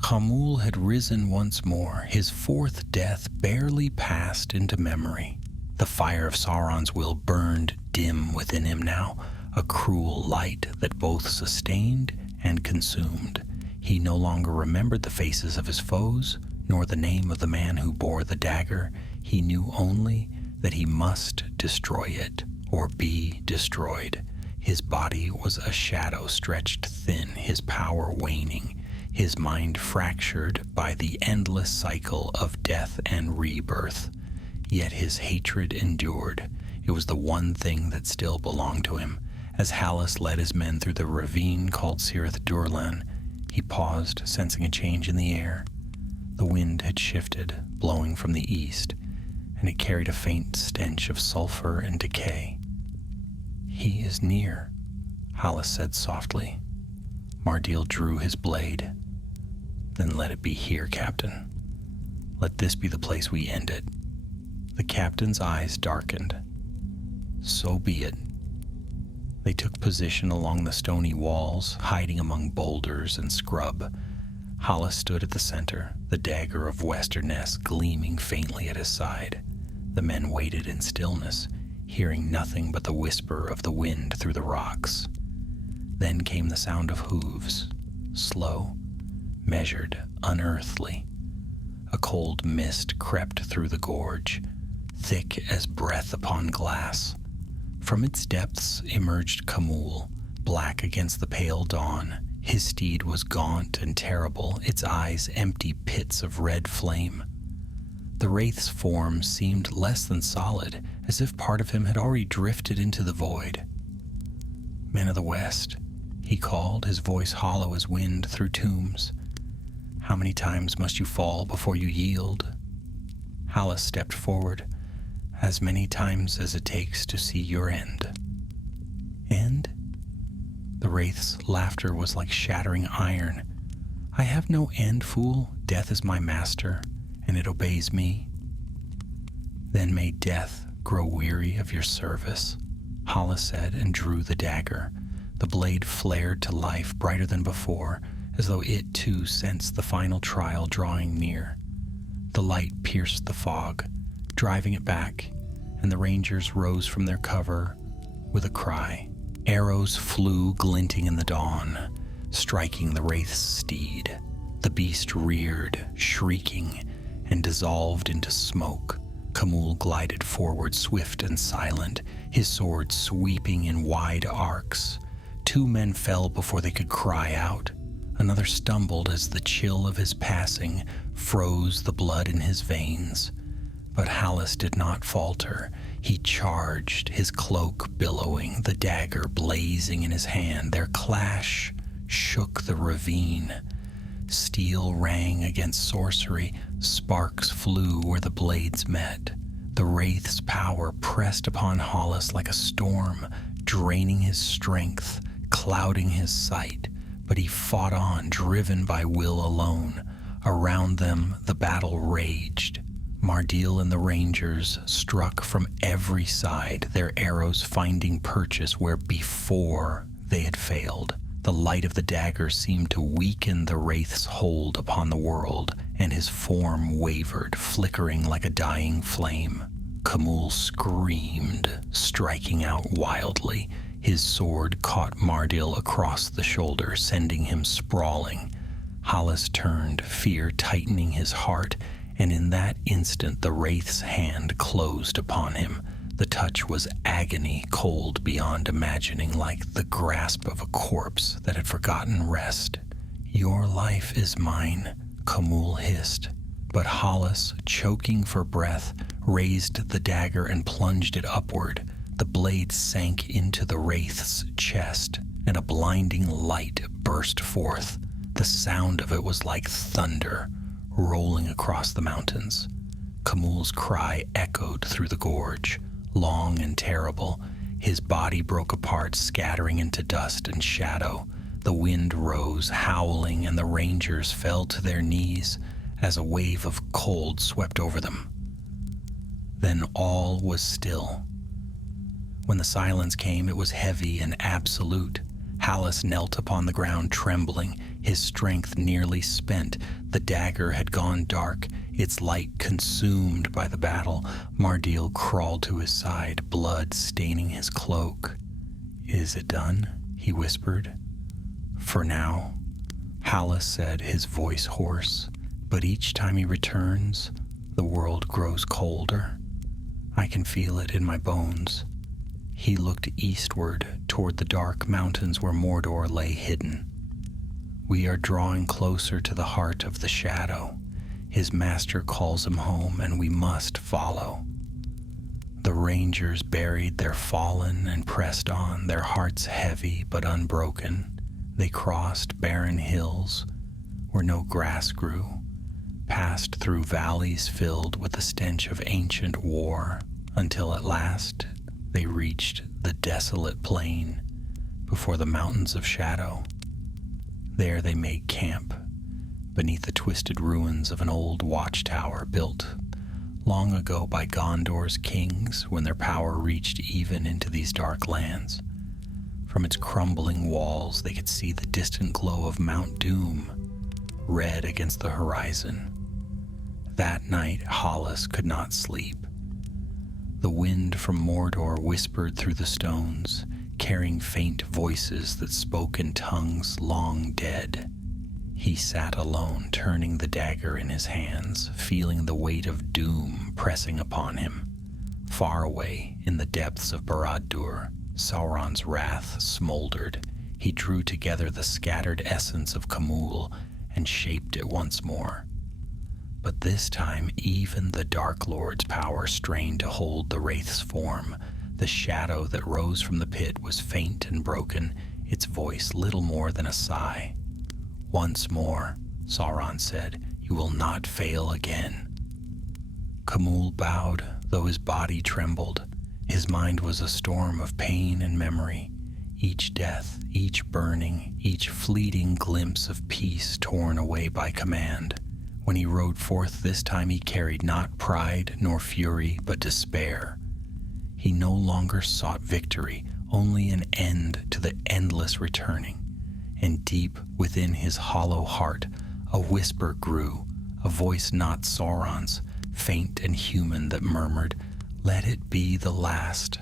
Khamûl had risen once more, his 4th death barely passed into memory. The fire of Sauron's will burned dim within him now, a cruel light that both sustained and consumed. He no longer remembered the faces of his foes, nor the name of the man who bore the dagger. He knew only that he must destroy it, or be destroyed. His body was a shadow stretched thin, his power waning, his mind fractured by the endless cycle of death and rebirth. Yet his hatred endured. It was the one thing that still belonged to him. As Hallis led his men through the ravine called Cirith Durlan, he paused, sensing a change in the air. The wind had shifted, blowing from the east, and it carried a faint stench of sulfur and decay. "He is near," Hallis said softly. Mardiel drew his blade. "Then let it be here, Captain. Let this be the place we end it." The captain's eyes darkened. "So be it." They took position along the stony walls, hiding among boulders and scrub. Hallis stood at the center, the dagger of Westerness gleaming faintly at his side. The men waited in stillness, hearing nothing but the whisper of the wind through the rocks. Then came the sound of hooves, slow, measured, unearthly. A cold mist crept through the gorge, thick as breath upon glass. From its depths emerged Khamûl, black against the pale dawn. His steed was gaunt and terrible, its eyes empty pits of red flame. The wraith's form seemed less than solid, as if part of him had already drifted into the void. "Men of the West," he called, his voice hollow as wind through tombs. "How many times must you fall before you yield?" Hallis stepped forward. "As many times as it takes to see your end." "End?" The wraith's laughter was like shattering iron. "I have no end, fool. Death is my master, and it obeys me." "Then may death grow weary of your service," Hallis said, and drew the dagger. The blade flared to life, brighter than before, as though it too sensed the final trial drawing near. The light pierced the fog, driving it back, and the rangers rose from their cover with a cry. Arrows flew glinting in the dawn, striking the wraith's steed. The beast reared, shrieking, and dissolved into smoke. Khamûl glided forward, swift and silent, his sword sweeping in wide arcs. 2 men fell before they could cry out. Another stumbled as the chill of his passing froze the blood in his veins. But Hallis did not falter. He charged, his cloak billowing, the dagger blazing in his hand. Their clash shook the ravine. Steel rang against sorcery, sparks flew where the blades met. The wraith's power pressed upon Hallis like a storm, draining his strength, clouding his sight. But he fought on, driven by will alone. Around them the battle raged. Mardiel and the rangers struck from every side, their arrows finding purchase where before they had failed. The light of the dagger seemed to weaken the wraith's hold upon the world, and his form wavered, flickering like a dying flame. Khamûl screamed, striking out wildly. His sword caught Mardiel across the shoulder, sending him sprawling. Hallis turned, fear tightening his heart, and in that instant the wraith's hand closed upon him. The touch was agony, cold beyond imagining, like the grasp of a corpse that had forgotten rest. "Your life is mine," Khamûl hissed. But Hallis, choking for breath, raised the dagger and plunged it upward. The blade sank into the wraith's chest, and a blinding light burst forth. The sound of it was like thunder, rolling across the mountains. Khamûl's cry echoed through the gorge, long and terrible. His body broke apart, scattering into dust and shadow. The wind rose, howling, and the rangers fell to their knees as a wave of cold swept over them. Then all was still. When the silence came, it was heavy and absolute. Hallis knelt upon the ground, trembling, his strength nearly spent. The dagger had gone dark, its light consumed by the battle. Mardiel crawled to his side, blood staining his cloak. "Is it done?" he whispered. "For now," Hallis said, his voice hoarse. "But each time he returns, the world grows colder. I can feel it in my bones." He looked eastward toward the dark mountains where Mordor lay hidden. "We are drawing closer to the heart of the shadow. His master calls him home, and we must follow." The rangers buried their fallen and pressed on, their hearts heavy but unbroken. They crossed barren hills where no grass grew, passed through valleys filled with the stench of ancient war, until at last they reached the desolate plain before the mountains of shadow. There they made camp, beneath the twisted ruins of an old watchtower built long ago by Gondor's kings when their power reached even into these dark lands. From its crumbling walls they could see the distant glow of Mount Doom, red against the horizon. That night Hallis could not sleep. The wind from Mordor whispered through the stones, carrying faint voices that spoke in tongues long dead. He sat alone, turning the dagger in his hands, feeling the weight of doom pressing upon him. Far away, in the depths of Barad-dûr, Sauron's wrath smoldered. He drew together the scattered essence of Khamûl and shaped it once more. But this time, even the Dark Lord's power strained to hold the Wraith's form. The shadow that rose from the pit was faint and broken, its voice little more than a sigh. "Once more," Sauron said, "you will not fail again." Khamûl bowed, though his body trembled. His mind was a storm of pain and memory. Each death, each burning, each fleeting glimpse of peace torn away by command. When he rode forth this time he carried not pride nor fury, but despair. He no longer sought victory, only an end to the endless returning. And deep within his hollow heart, a whisper grew, a voice not Sauron's, faint and human, that murmured, "Let it be the last."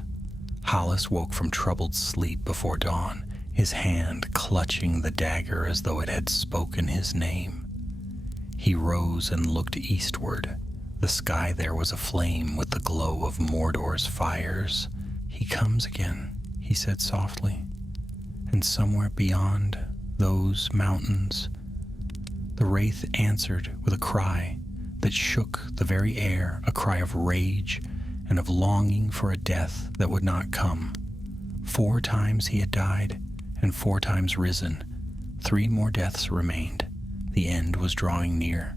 Hallis woke from troubled sleep before dawn, his hand clutching the dagger as though it had spoken his name. He rose and looked eastward. The sky there was aflame with the glow of Mordor's fires. "He comes again," he said softly. "And somewhere beyond those mountains." The wraith answered with a cry that shook the very air, a cry of rage and of longing for a death that would not come. 4 times he had died, and 4 times risen. 3 more deaths remained. The end was drawing near.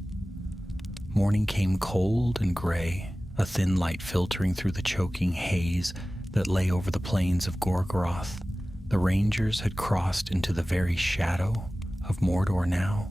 Morning came cold and gray, a thin light filtering through the choking haze that lay over the plains of Gorgoroth. The rangers had crossed into the very shadow of Mordor now.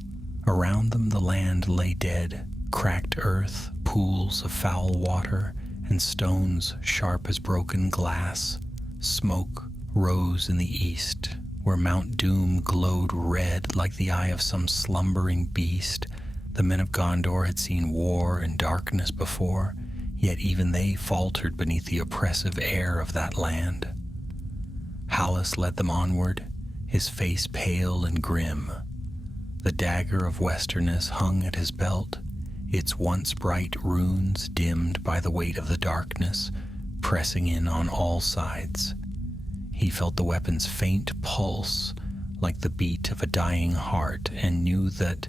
Around them the land lay dead, cracked earth, pools of foul water, and stones sharp as broken glass. Smoke rose in the east, where Mount Doom glowed red like the eye of some slumbering beast. The men of Gondor had seen war and darkness before, yet even they faltered beneath the oppressive air of that land. Hallis led them onward, his face pale and grim. The dagger of Westerness hung at his belt, its once bright runes dimmed by the weight of the darkness, pressing in on all sides. He felt the weapon's faint pulse, like the beat of a dying heart, and knew that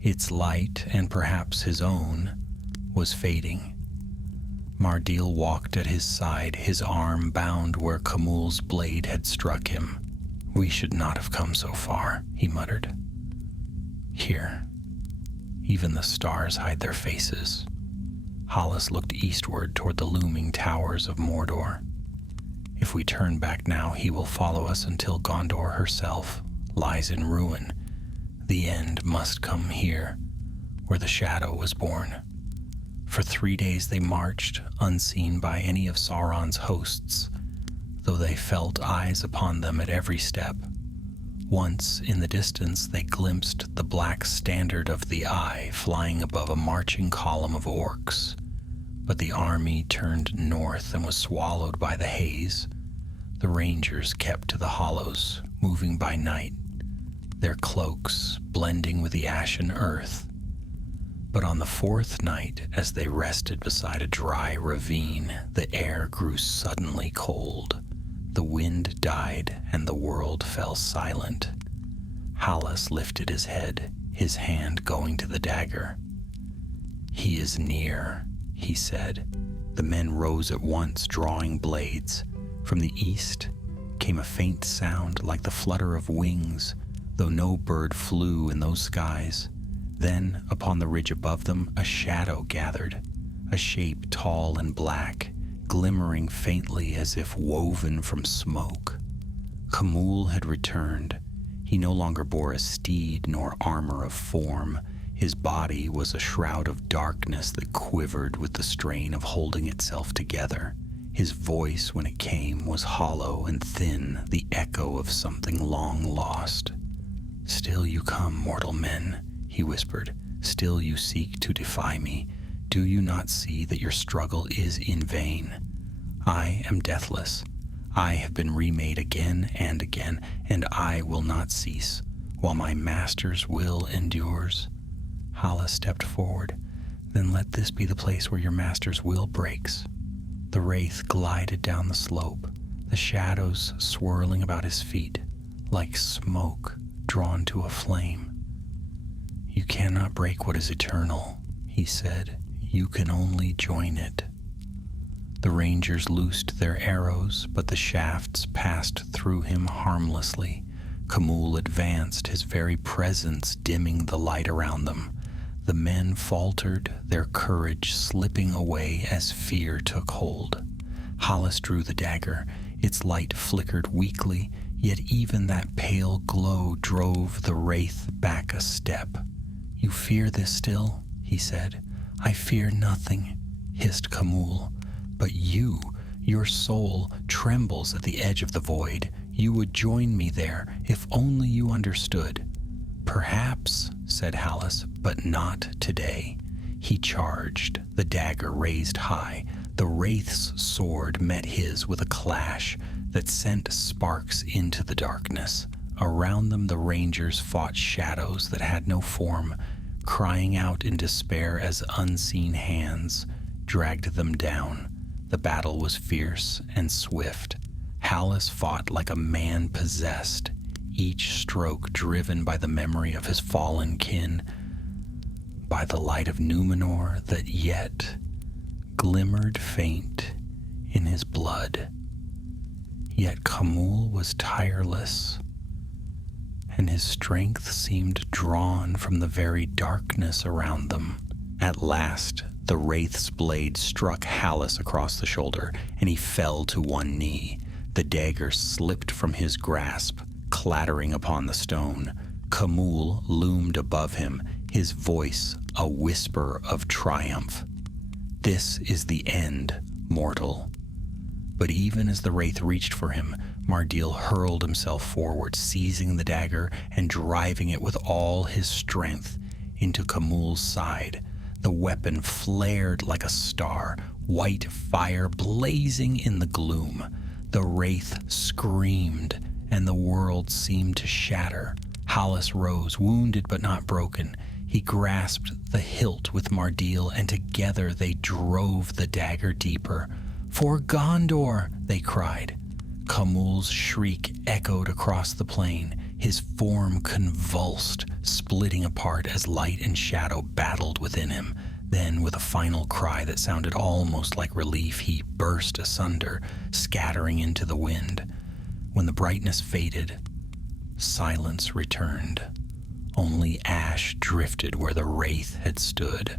its light, and perhaps his own, was fading. Mardil walked at his side, his arm bound where Khamûl's blade had struck him. "We should not have come so far," he muttered. "Here, even the stars hide their faces." Hallis looked eastward toward the looming towers of Mordor. "If we turn back now, he will follow us until Gondor herself lies in ruin. The end must come here, where the shadow was born." For 3 days they marched, unseen by any of Sauron's hosts, though they felt eyes upon them at every step. Once, in the distance, they glimpsed the black standard of the Eye flying above a marching column of orcs. But the army turned north and was swallowed by the haze. The rangers kept to the hollows, moving by night, their cloaks blending with the ashen earth. But on the fourth night, as they rested beside a dry ravine, the air grew suddenly cold. The wind died, and the world fell silent. Hallis lifted his head, his hand going to the dagger. "He is near," he said. The men rose at once, drawing blades. From the east came a faint sound like the flutter of wings, though no bird flew in those skies. Then, upon the ridge above them, a shadow gathered, a shape tall and black, glimmering faintly as if woven from smoke. Khamûl had returned. He no longer bore a steed nor armor of form. His body was a shroud of darkness that quivered with the strain of holding itself together. His voice, when it came, was hollow and thin, the echo of something long lost. "Still you come, mortal men," he whispered. "Still you seek to defy me. Do you not see that your struggle is in vain? I am deathless. I have been remade again and again, and I will not cease, while my master's will endures." Hallis stepped forward. "Then let this be the place where your master's will breaks." The wraith glided down the slope, the shadows swirling about his feet, like smoke drawn to a flame. "You cannot break what is eternal," he said. "You can only join it." The rangers loosed their arrows, but the shafts passed through him harmlessly. Khamûl advanced, his very presence dimming the light around them. The men faltered, their courage slipping away as fear took hold. Hallis drew the dagger. Its light flickered weakly, yet even that pale glow drove the wraith back a step. "You fear this still?" he said. "I fear nothing," hissed Khamûl. "But you, your soul, trembles at the edge of the void. You would join me there, if only you understood." "Perhaps," said Hallis, "but not today." He charged, the dagger raised high. The wraith's sword met his with a clash that sent sparks into the darkness. Around them the rangers fought shadows that had no form, crying out in despair as unseen hands dragged them down. The battle was fierce and swift. Hallis fought like a man possessed, each stroke driven by the memory of his fallen kin, by the light of Númenor that yet glimmered faint in his blood. Yet Khamûl was tireless, and his strength seemed drawn from the very darkness around them. At last, the wraith's blade struck Hallis across the shoulder, and he fell to one knee. The dagger slipped from his grasp, clattering upon the stone. Khamûl loomed above him, his voice a whisper of triumph. "This is the end, mortal." But even as the wraith reached for him, Mardil hurled himself forward, seizing the dagger and driving it with all his strength into Khamûl's side. The weapon flared like a star, white fire blazing in the gloom. The wraith screamed, and the world seemed to shatter. Hallis rose, wounded but not broken. He grasped the hilt with Mardil, and together they drove the dagger deeper. "For Gondor!" they cried. Khamûl's shriek echoed across the plain. His form convulsed, splitting apart as light and shadow battled within him. Then, with a final cry that sounded almost like relief, he burst asunder, scattering into the wind. When the brightness faded, silence returned. Only ash drifted where the wraith had stood.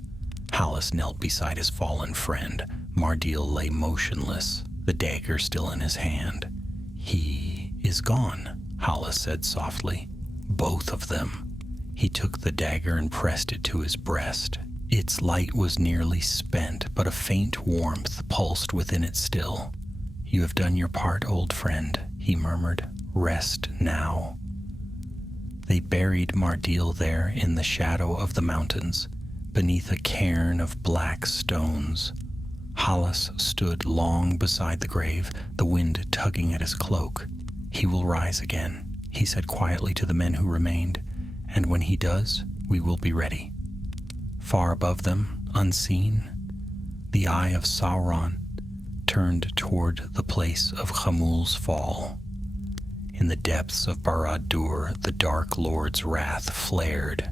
Hallis knelt beside his fallen friend. Mardil lay motionless, the dagger still in his hand. "He is gone," Hallis said softly. "Both of them." He took the dagger and pressed it to his breast. Its light was nearly spent, but a faint warmth pulsed within it still. "You have done your part, old friend," he murmured. "Rest now." They buried Mardil there in the shadow of the mountains, beneath a cairn of black stones. Hallis stood long beside the grave, the wind tugging at his cloak. "He will rise again," he said quietly to the men who remained, "and when he does, we will be ready." Far above them, unseen, the eye of Sauron turned toward the place of Khamul's fall. In the depths of Barad-dûr, the Dark Lord's wrath flared.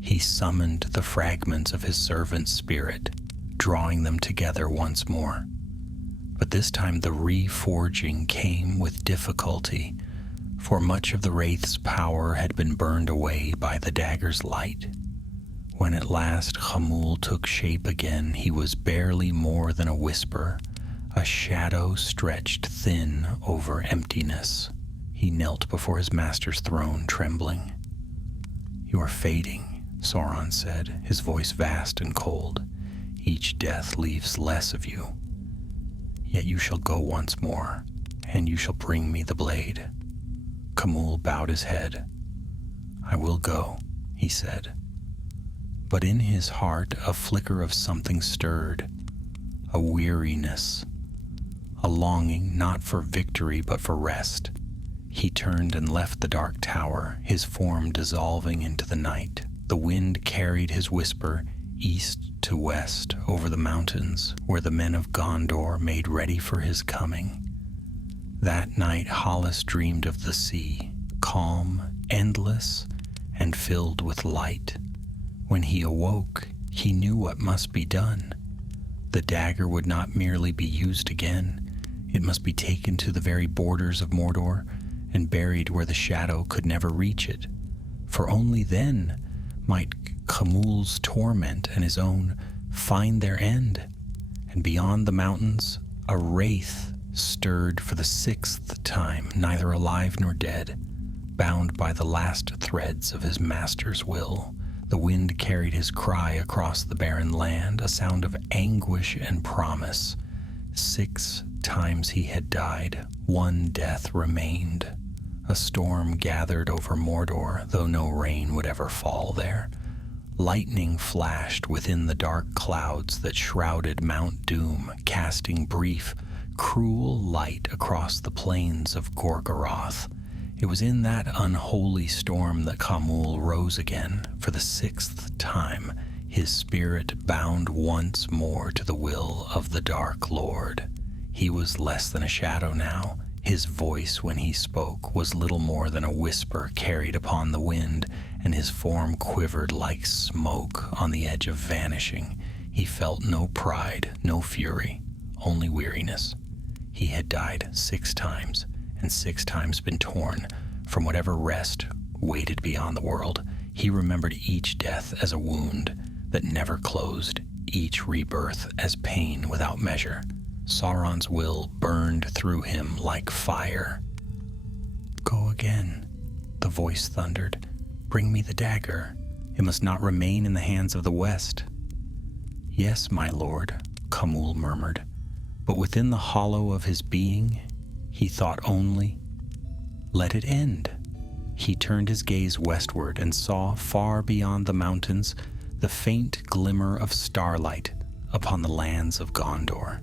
He summoned the fragments of his servant's spirit, drawing them together once more. But this time the reforging came with difficulty, for much of the Wraith's power had been burned away by the dagger's light. When at last Khamul took shape again, he was barely more than a whisper, a shadow stretched thin over emptiness. He knelt before his master's throne, trembling. "You are fading," Sauron said, his voice vast and cold. "Each death leaves less of you. Yet you shall go once more, and you shall bring me the blade." Khamul bowed his head. "I will go," he said. But in his heart a flicker of something stirred, a weariness, a longing not for victory but for rest. He turned and left the dark tower, his form dissolving into the night. The wind carried his whisper east to west over the mountains, where the men of Gondor made ready for his coming. That night Hallis dreamed of the sea, calm, endless, and filled with light. When he awoke, he knew what must be done. The dagger would not merely be used again. It must be taken to the very borders of Mordor and buried where the shadow could never reach it. For only then might Khamul's torment and his own find their end. And beyond the mountains, a wraith stirred for the 6th time, neither alive nor dead, bound by the last threads of his master's will. The wind carried his cry across the barren land, a sound of anguish and promise. 6 times he had died, 1 death remained. A storm gathered over Mordor, though no rain would ever fall there. Lightning flashed within the dark clouds that shrouded Mount Doom, casting brief, cruel light across the plains of Gorgoroth. It was in that unholy storm that Khamul rose again, for the 6th time, his spirit bound once more to the will of the Dark Lord. He was less than a shadow now. His voice, when he spoke, was little more than a whisper carried upon the wind, and his form quivered like smoke on the edge of vanishing. He felt no pride, no fury, only weariness. He had died 6 times, and 6 times been torn from whatever rest waited beyond the world. He remembered each death as a wound that never closed, each rebirth as pain without measure. Sauron's will burned through him like fire. "Go again," the voice thundered. "Bring me the dagger. It must not remain in the hands of the West." "Yes, my lord," Khamul murmured, but within the hollow of his being, he thought only, "Let it end." He turned his gaze westward and saw, far beyond the mountains, the faint glimmer of starlight upon the lands of Gondor.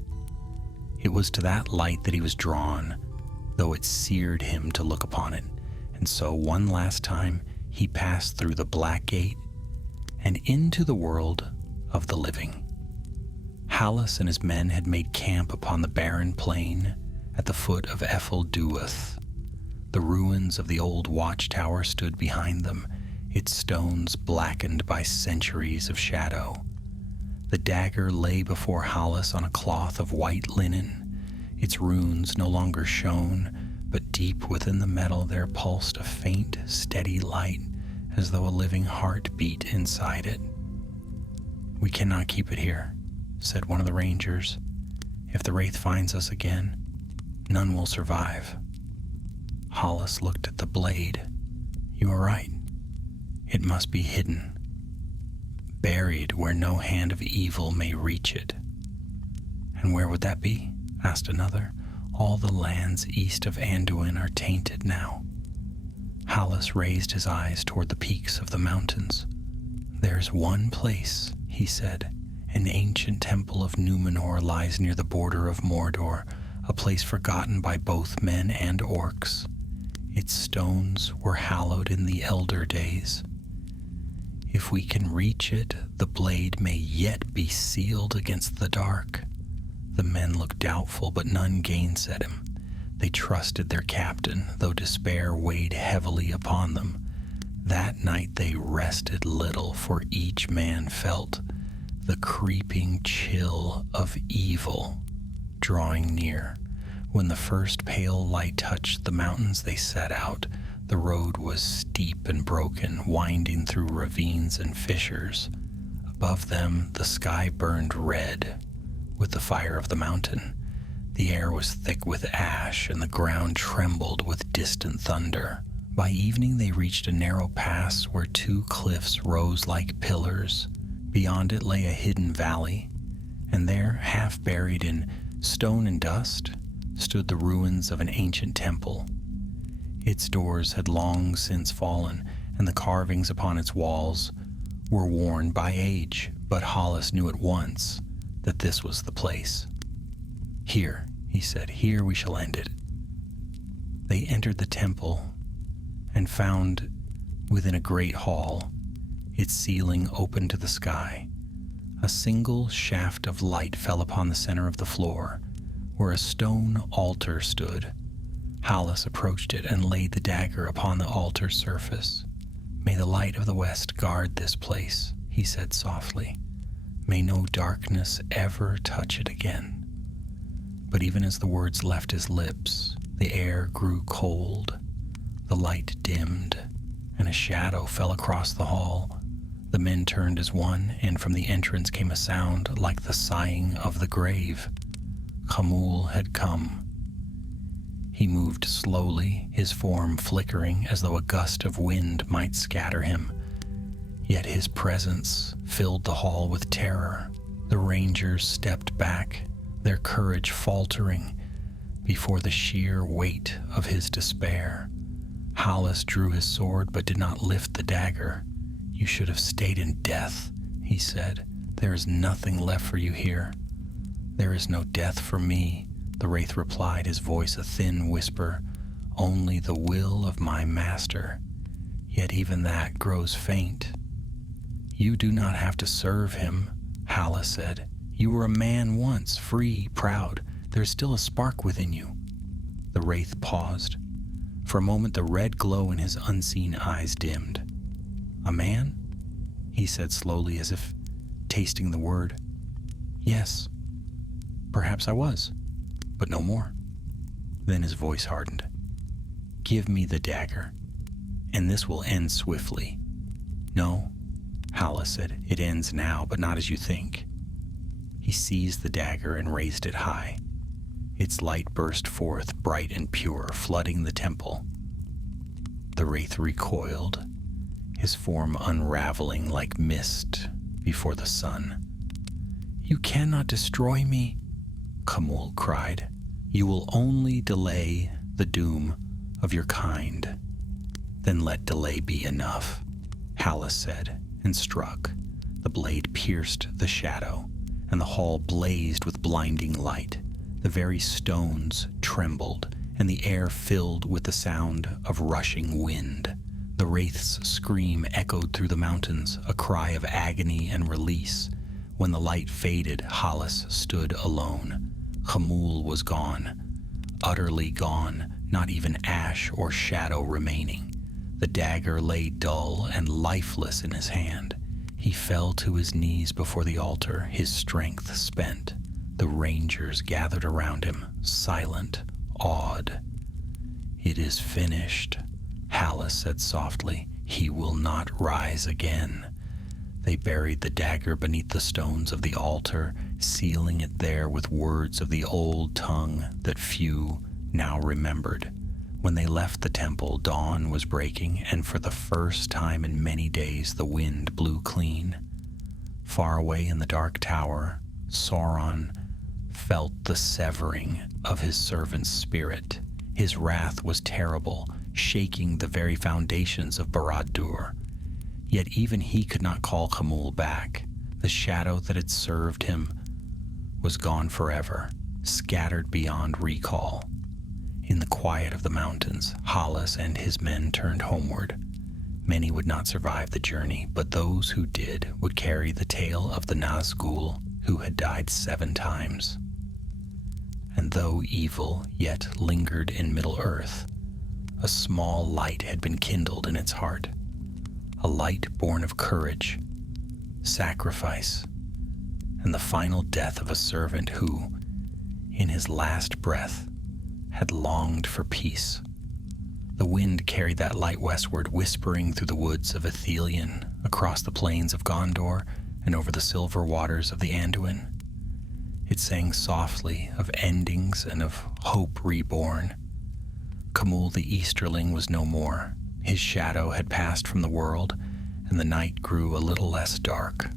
It was to that light that he was drawn, though it seared him to look upon it, and so one last time he passed through the Black Gate and into the world of the living. Hallis and his men had made camp upon the barren plain at the foot of Ethel Duath. The ruins of the old watchtower stood behind them, its stones blackened by centuries of shadow. The dagger lay before Hallis on a cloth of white linen. Its runes no longer shone, but deep within the metal there pulsed a faint, steady light, as though a living heart beat inside it. "We cannot keep it here," said one of the rangers. "If the wraith finds us again, none will survive." Hallis looked at the blade. "You are right. It must be hidden, buried where no hand of evil may reach it." "And where would that be?" asked another. "All the lands east of Anduin are tainted now." Hallis raised his eyes toward the peaks of the mountains. "There's one place," he said, An ancient temple of Numenor lies near the border of Mordor, a place forgotten by both men and orcs. Its stones were hallowed in the elder days. If we can reach it, the blade may yet be sealed against the dark. The men looked doubtful, but none gainsaid him. They trusted their captain, though despair weighed heavily upon them. That night they rested little, for each man felt the creeping chill of evil drawing near. When the first pale light touched the mountains, they set out. The road was steep and broken, winding through ravines and fissures. Above them, the sky burned red with the fire of the mountain. The air was thick with ash, and the ground trembled with distant thunder. By evening, they reached a narrow pass where two cliffs rose like pillars. Beyond it lay a hidden valley, and there, half buried in stone and dust, stood the ruins of an ancient temple. Its doors had long since fallen, and the carvings upon its walls were worn by age, but Hollis knew at once that this was the place. "Here," he said, "here we shall end it." They entered the temple and found within a great hall, its ceiling open to the sky. A single shaft of light fell upon the center of the floor, where a stone altar stood. Hollis approached it and laid the dagger upon the altar's surface. "May the light of the west guard this place," he said softly. "May no darkness ever touch it again." But even as the words left his lips, the air grew cold, the light dimmed, and a shadow fell across the hall. The men turned as one, and from the entrance came a sound like the sighing of the grave. Khamûl had come. He moved slowly, his form flickering as though a gust of wind might scatter him. Yet his presence filled the hall with terror. The rangers stepped back, their courage faltering before the sheer weight of his despair. Hollis drew his sword but did not lift the dagger. "You should have stayed in death," he said. "There is nothing left for you here." "There is no death for me," the wraith replied, his voice a thin whisper. "Only the will of my master. Yet even that grows faint." "You do not have to serve him," Hollis said. "You were a man once, free, proud. There is still a spark within you." The wraith paused. For a moment, the red glow in his unseen eyes dimmed. "A man?" he said slowly, as if tasting the word. "Yes, perhaps I was, but no more." Then his voice hardened. "Give me the dagger, and this will end swiftly." "No," Hollis said, "it ends now, but not as you think." He seized the dagger and raised it high. Its light burst forth, bright and pure, flooding the temple. The wraith recoiled, his form unraveling like mist before the sun. "You cannot destroy me," Khamûl cried. "You will only delay the doom of your kind." "Then let delay be enough," Hollis said, and struck. The blade pierced the shadow, and the hall blazed with blinding light. The very stones trembled, and the air filled with the sound of rushing wind. The wraith's scream echoed through the mountains, a cry of agony and release. When the light faded, Hollis stood alone. Khamûl was gone, utterly gone, not even ash or shadow remaining. The dagger lay dull and lifeless in his hand. He fell to his knees before the altar, his strength spent. The rangers gathered around him, silent, awed. "It is finished," Hollis said softly. "He will not rise again." They buried the dagger beneath the stones of the altar, sealing it there with words of the old tongue that few now remembered. When they left the temple, dawn was breaking, and for the first time in many days the wind blew clean. Far away in the dark tower, Sauron felt the severing of his servant's spirit. His wrath was terrible, shaking the very foundations of Barad-dûr. Yet even he could not call Khamûl back. The shadow that had served him was gone forever, scattered beyond recall. In the quiet of the mountains, Hollis and his men turned homeward. Many would not survive the journey, but those who did would carry the tale of the Nazgûl who had died 7 times. And though evil yet lingered in Middle-earth, a small light had been kindled in its heart, a light born of courage, sacrifice, and the final death of a servant who, in his last breath, had longed for peace. The wind carried that light westward, whispering through the woods of Ithilien, across the plains of Gondor, and over the silver waters of the Anduin. It sang softly of endings and of hope reborn. Camul the Easterling was no more. His shadow had passed from the world, and the night grew a little less dark.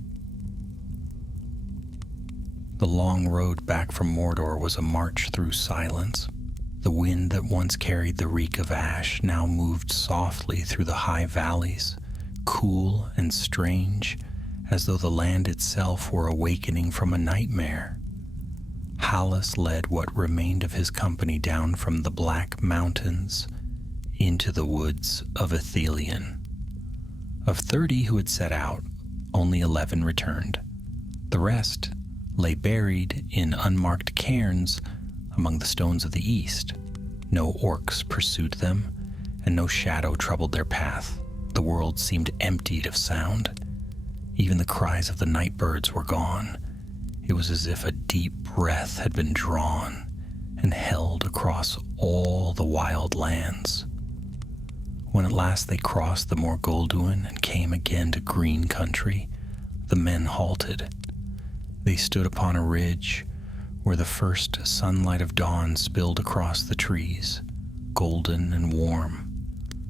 The long road back from Mordor was a march through silence. The wind that once carried the reek of ash now moved softly through the high valleys, cool and strange, as though the land itself were awakening from a nightmare. Hallis led what remained of his company down from the black mountains into the woods of Ithilien. Of 30 who had set out, only 11 returned. The rest lay buried in unmarked cairns among the stones of the east. No orcs pursued them, and no shadow troubled their path. The world seemed emptied of sound. Even the cries of the night birds were gone. It was as if a deep breath had been drawn and held across all the wild lands. When at last they crossed the Morgulduin and came again to green country, the men halted. They stood upon a ridge where the first sunlight of dawn spilled across the trees, golden and warm.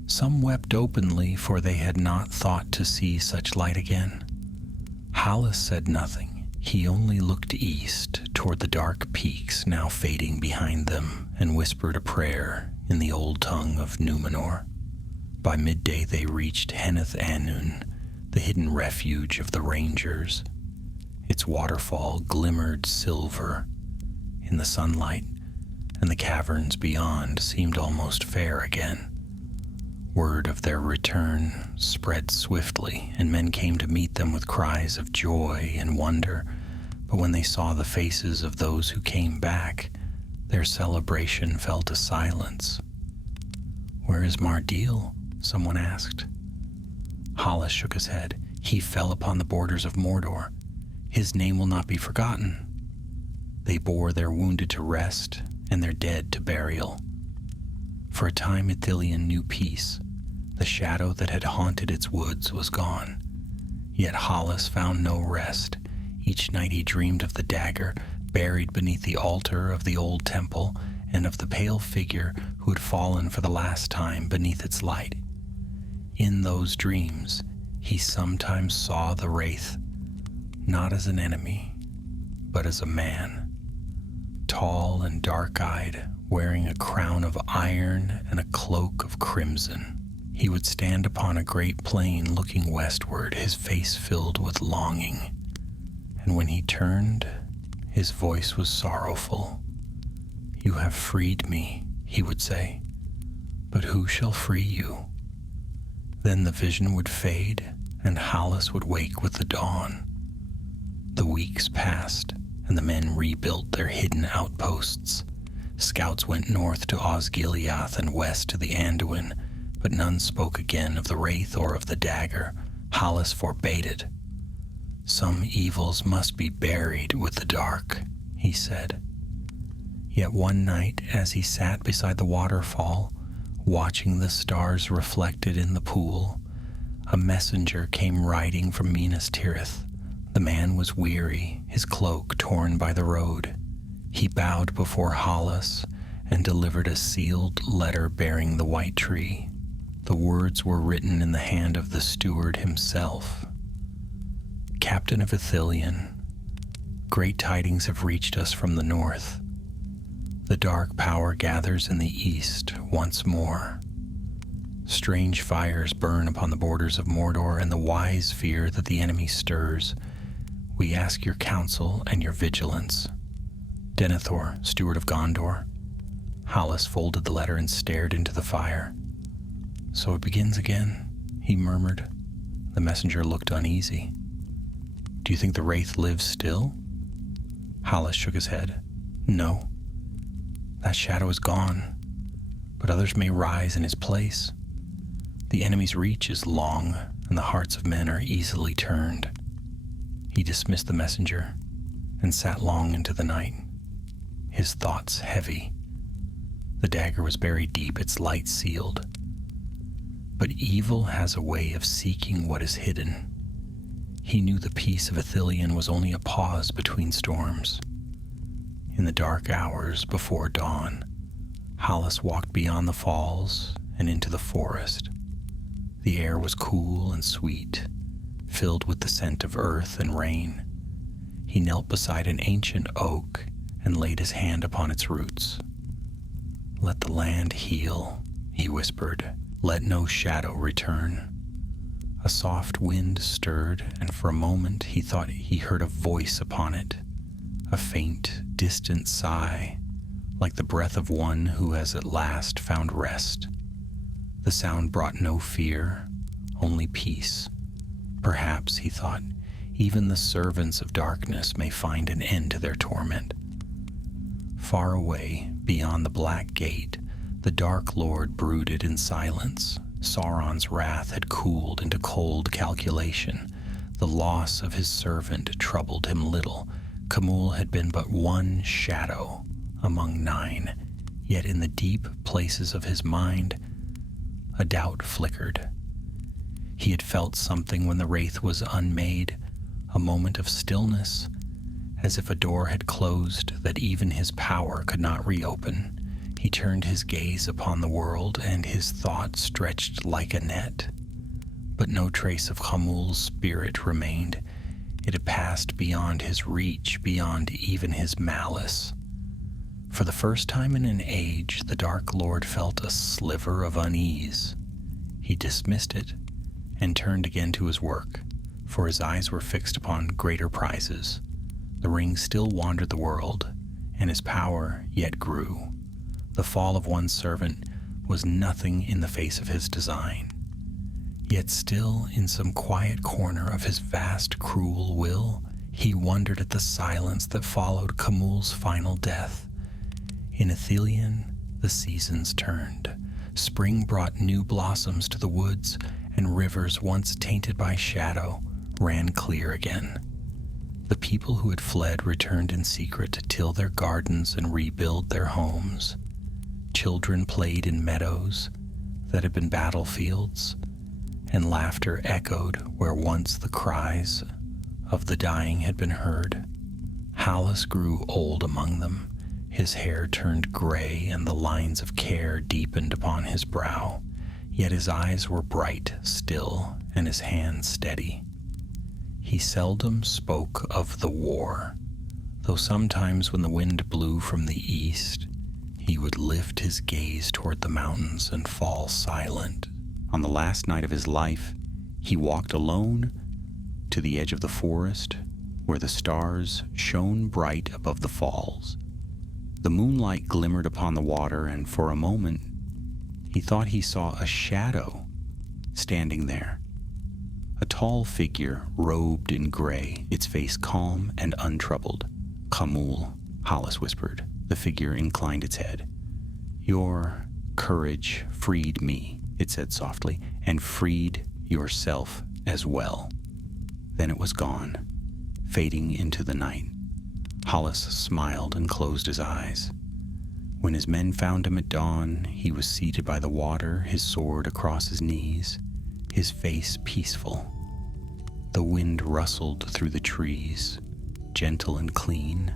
Some wept openly, for they had not thought to see such light again. Hallis said nothing. He only looked east toward the dark peaks now fading behind them and whispered a prayer in the old tongue of Númenor. By midday they reached Henneth Annwn, the hidden refuge of the rangers. Its waterfall glimmered silver in the sunlight, and the caverns beyond seemed almost fair again. Word of their return spread swiftly, and men came to meet them with cries of joy and wonder. But when they saw the faces of those who came back, their celebration fell to silence. "Where is Mardil?" someone asked. Hallis shook his head. "He fell upon the borders of Mordor. His name will not be forgotten." They bore their wounded to rest and their dead to burial. For a time Ithilien knew peace. The shadow that had haunted its woods was gone. Yet Hallis found no rest. Each night he dreamed of the dagger buried beneath the altar of the old temple, and of the pale figure who had fallen for the last time beneath its light. In those dreams, he sometimes saw the Wraith, not as an enemy, but as a man, tall and dark-eyed, wearing a crown of iron and a cloak of crimson. He would stand upon a great plain looking westward, his face filled with longing. And when he turned, his voice was sorrowful. "You have freed me," he would say, "but who shall free you?" Then the vision would fade, and Hallis would wake with the dawn. The weeks passed, and the men rebuilt their hidden outposts. Scouts went north to Osgiliath and west to the Anduin, but none spoke again of the Wraith or of the dagger. Hallis forbade it. "Some evils must be buried with the dark," he said. Yet one night, as he sat beside the waterfall, watching the stars reflected in the pool, a messenger came riding from Minas Tirith. The man was weary, his cloak torn by the road. He bowed before Hallis and delivered a sealed letter bearing the white tree. The words were written in the hand of the steward himself. "Captain of Ithilien, great tidings have reached us from the north. The dark power gathers in the east once more. Strange fires burn upon the borders of Mordor, and the wise fear that the enemy stirs. We ask your counsel and your vigilance. Denethor, steward of Gondor. Hallis folded the letter and stared into the fire. So it begins again, he murmured. The messenger looked uneasy. Do you think the wraith lives still? Hallis shook his head. No. That shadow is gone, but others may rise in his place. The enemy's reach is long, and the hearts of men are easily turned. He dismissed the messenger and sat long into the night, his thoughts heavy. The dagger was buried deep, its light sealed. But evil has a way of seeking what is hidden. He knew the peace of Ithilien was only a pause between storms. In the dark hours before dawn, Hallis walked beyond the falls and into the forest. The air was cool and sweet, filled with the scent of earth and rain. He knelt beside an ancient oak and laid his hand upon its roots. Let the land heal, he whispered. Let no shadow return. A soft wind stirred, and for a moment he thought he heard a voice upon it, a faint, distant sigh, like the breath of one who has at last found rest. The sound brought no fear, only peace. Perhaps, he thought, even the servants of darkness may find an end to their torment. Far away, beyond the black gate, the Dark Lord brooded in silence. Sauron's wrath had cooled into cold calculation. The loss of his servant troubled him little. Khamûl had been but one shadow among 9, yet in the deep places of his mind, a doubt flickered. He had felt something when the wraith was unmade, a moment of stillness, as if a door had closed that even his power could not reopen. He turned his gaze upon the world, and his thought stretched like a net. But no trace of Khamûl's spirit remained. It had passed beyond his reach, beyond even his malice. For the first time in an age, the Dark Lord felt a sliver of unease. He dismissed it and turned again to his work, for his eyes were fixed upon greater prizes. The ring still wandered the world, and his power yet grew. The fall of one servant was nothing in the face of his design. Yet still, in some quiet corner of his vast, cruel will, he wondered at the silence that followed Khamûl's final death. In Ithilien, the seasons turned. Spring brought new blossoms to the woods, and rivers once tainted by shadow ran clear again. The people who had fled returned in secret to till their gardens and rebuild their homes. Children played in meadows that had been battlefields, and laughter echoed where once the cries of the dying had been heard. Hallis grew old among them. His hair turned gray, and the lines of care deepened upon his brow. Yet his eyes were bright still, and his hand steady. He seldom spoke of the war, though sometimes when the wind blew from the east, he would lift his gaze toward the mountains and fall silent. On the last night of his life, he walked alone to the edge of the forest, where the stars shone bright above the falls. The moonlight glimmered upon the water, and for a moment he thought he saw a shadow standing there. A tall figure robed in gray, its face calm and untroubled. Khamûl, Hallis whispered. The figure inclined its head. Your courage freed me, it said softly, and freed yourself as well. Then it was gone, fading into the night. Hallis smiled and closed his eyes. When his men found him at dawn, he was seated by the water, his sword across his knees, his face peaceful. The wind rustled through the trees, gentle and clean,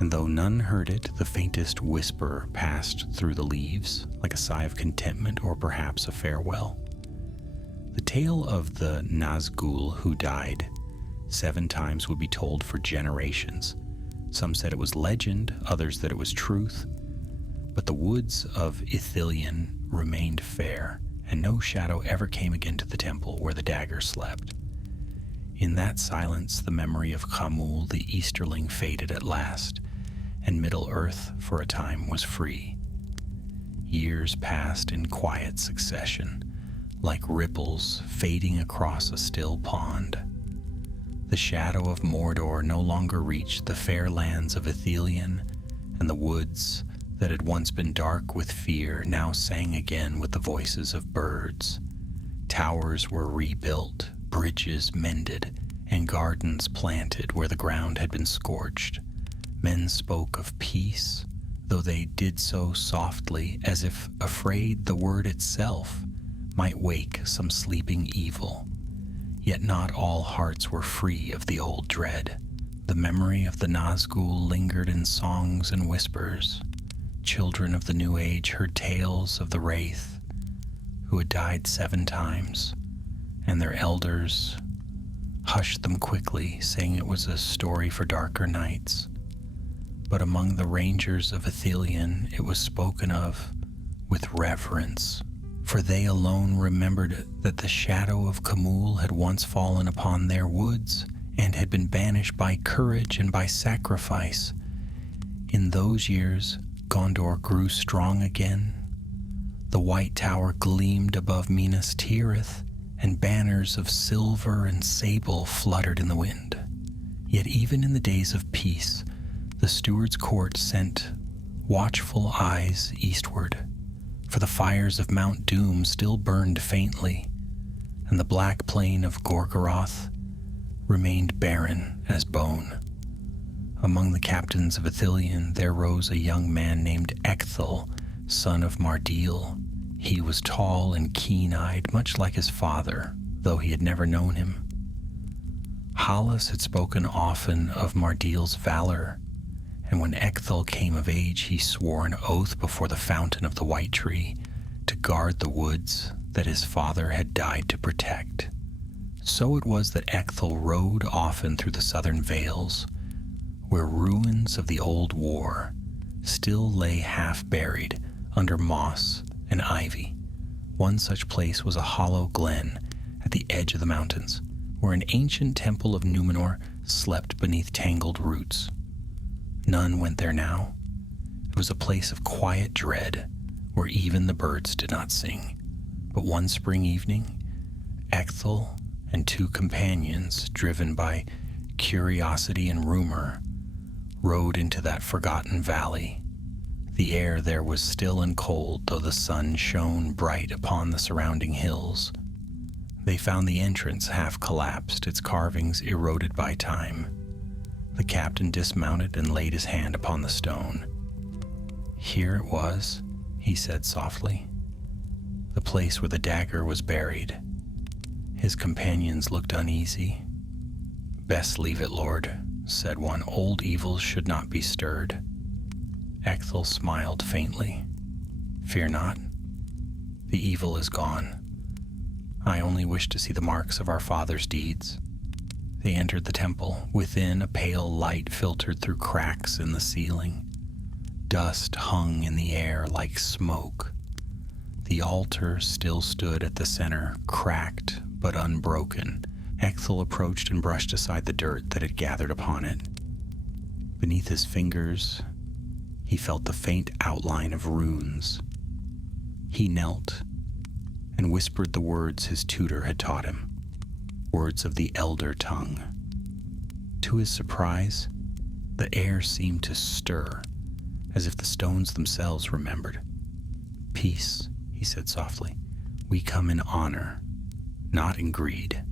and though none heard it, the faintest whisper passed through the leaves, like a sigh of contentment or perhaps a farewell. The tale of the Nazgûl who died 7 times would be told for generations. Some said it was legend, others that it was truth, but the woods of Ithilien remained fair, and no shadow ever came again to the temple where the dagger slept. In that silence, the memory of Khamûl the Easterling faded at last, and Middle-earth for a time was free. Years passed in quiet succession, like ripples fading across a still pond. The shadow of Mordor no longer reached the fair lands of Ithilien, and the woods that had once been dark with fear now sang again with the voices of birds. Towers were rebuilt, bridges mended, and gardens planted where the ground had been scorched. Men spoke of peace, though they did so softly, as if afraid the word itself might wake some sleeping evil. Yet not all hearts were free of the old dread. The memory of the Nazgûl lingered in songs and whispers. Children of the New Age heard tales of the Wraith, who had died 7 times, and their elders hushed them quickly, saying it was a story for darker nights. But among the rangers of Ithilien it was spoken of with reverence, for they alone remembered that the shadow of Khamûl had once fallen upon their woods and had been banished by courage and by sacrifice. In those years, Gondor grew strong again. The White Tower gleamed above Minas Tirith, and banners of silver and sable fluttered in the wind. Yet even in the days of peace, the steward's court sent watchful eyes eastward, for the fires of Mount Doom still burned faintly, and the black plain of Gorgoroth remained barren as bone. Among the captains of Ithilien there rose a young man named Ecthel, son of Mardil. He was tall and keen-eyed, much like his father, though he had never known him. Hallas had spoken often of Mardil's valor, and when Ecthel came of age, he swore an oath before the fountain of the White Tree to guard the woods that his father had died to protect. So it was that Ecthel rode often through the southern vales, where ruins of the old war still lay half-buried under moss and ivy. One such place was a hollow glen at the edge of the mountains, where an ancient temple of Númenor slept beneath tangled roots. None went there now. It was a place of quiet dread, where even the birds did not sing. But one spring evening, Ecthel and 2 companions, driven by curiosity and rumor, rode into that forgotten valley. The air there was still and cold, though the sun shone bright upon the surrounding hills. They found the entrance half collapsed, its carvings eroded by time. The captain dismounted and laid his hand upon the stone. Here it was, he said softly, the place where the dagger was buried. His companions looked uneasy. "Best leave it, Lord," said one. "Old evils should not be stirred." Ecthel smiled faintly. "Fear not. The evil is gone. I only wish to see the marks of our father's deeds." They entered the temple. Within, a pale light filtered through cracks in the ceiling. Dust hung in the air like smoke. The altar still stood at the center, cracked but unbroken. Ecthel approached and brushed aside the dirt that had gathered upon it. Beneath his fingers, he felt the faint outline of runes. He knelt and whispered the words his tutor had taught him, words of the elder tongue. To his surprise, the air seemed to stir, as if the stones themselves remembered. "Peace," he said softly. "We come in honor, not in greed."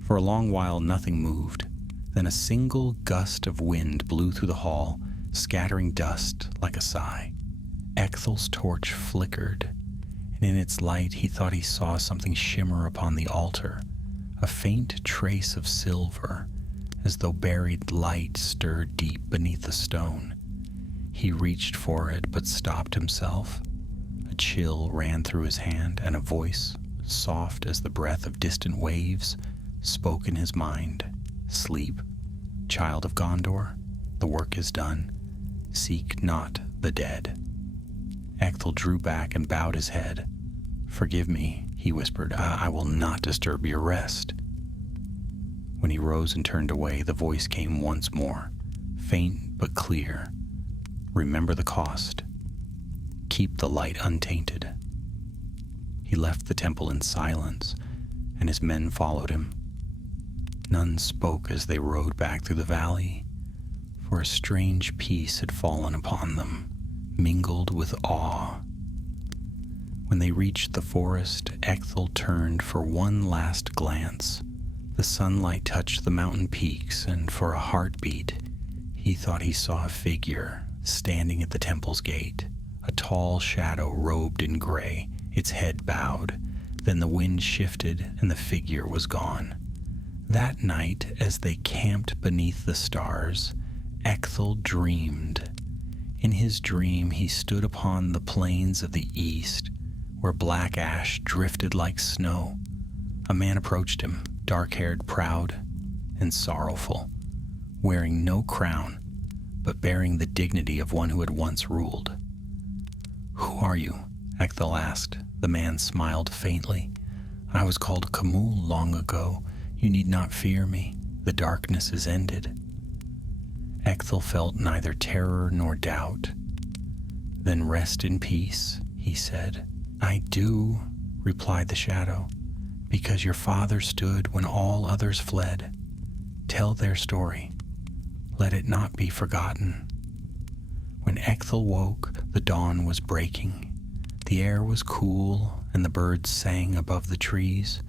For a long while nothing moved. Then a single gust of wind blew through the hall, scattering dust like a sigh. Ecthel's torch flickered, and in its light he thought he saw something shimmer upon the altar, a faint trace of silver, as though buried light stirred deep beneath the stone. He reached for it, but stopped himself. A chill ran through his hand, and a voice, soft as the breath of distant waves, spoke in his mind. "Sleep, child of Gondor, the work is done. Seek not the dead." Ecthel drew back and bowed his head. "Forgive me," he whispered. I will not disturb your rest." When he rose and turned away, the voice came once more, faint but clear. Remember the cost. Keep the light untainted. He left the temple in silence, and his men followed him. None spoke as they rode back through the valley, for a strange peace had fallen upon them, mingled with awe. When they reached the forest, Ecthel turned for one last glance. The sunlight touched the mountain peaks, and for a heartbeat, he thought he saw a figure standing at the temple's gate, a tall shadow robed in gray, its head bowed. Then the wind shifted, and the figure was gone. That night, as they camped beneath the stars, Ecthel dreamed. In his dream, he stood upon the plains of the east, where black ash drifted like snow. A man approached him, dark-haired, proud, and sorrowful, wearing no crown, but bearing the dignity of one who had once ruled. "Who are you?" Ecthel asked. The man smiled faintly. "I was called Camul long ago. You need not fear me. The darkness is ended." Ecthel felt neither terror nor doubt. "Then rest in peace," he said. "I do," replied the shadow, "because your father stood when all others fled. Tell their story. Let it not be forgotten." When Ecthel woke, the dawn was breaking. The air was cool, and the birds sang above the trees.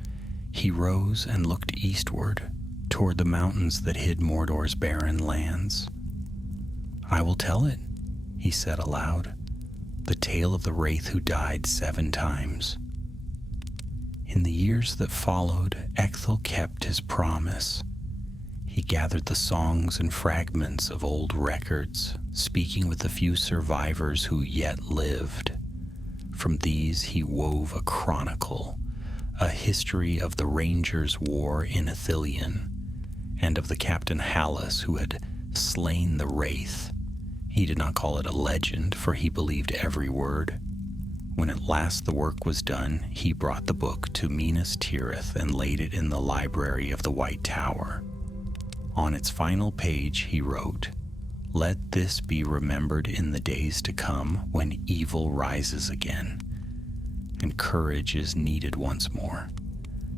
He rose and looked eastward, toward the mountains that hid Mordor's barren lands. "I will tell it," he said aloud, "the tale of the wraith who died 7 times. In the years that followed, Ecthel kept his promise. He gathered the songs and fragments of old records, speaking with the few survivors who yet lived. From these he wove a chronicle, a history of the Rangers' war in Ithilien, and of the Captain Hallis who had slain the wraith. He did not call it a legend, for he believed every word. When at last the work was done, he brought the book to Minas Tirith and laid it in the library of the White Tower. On its final page he wrote, "Let this be remembered in the days to come when evil rises again, and courage is needed once more,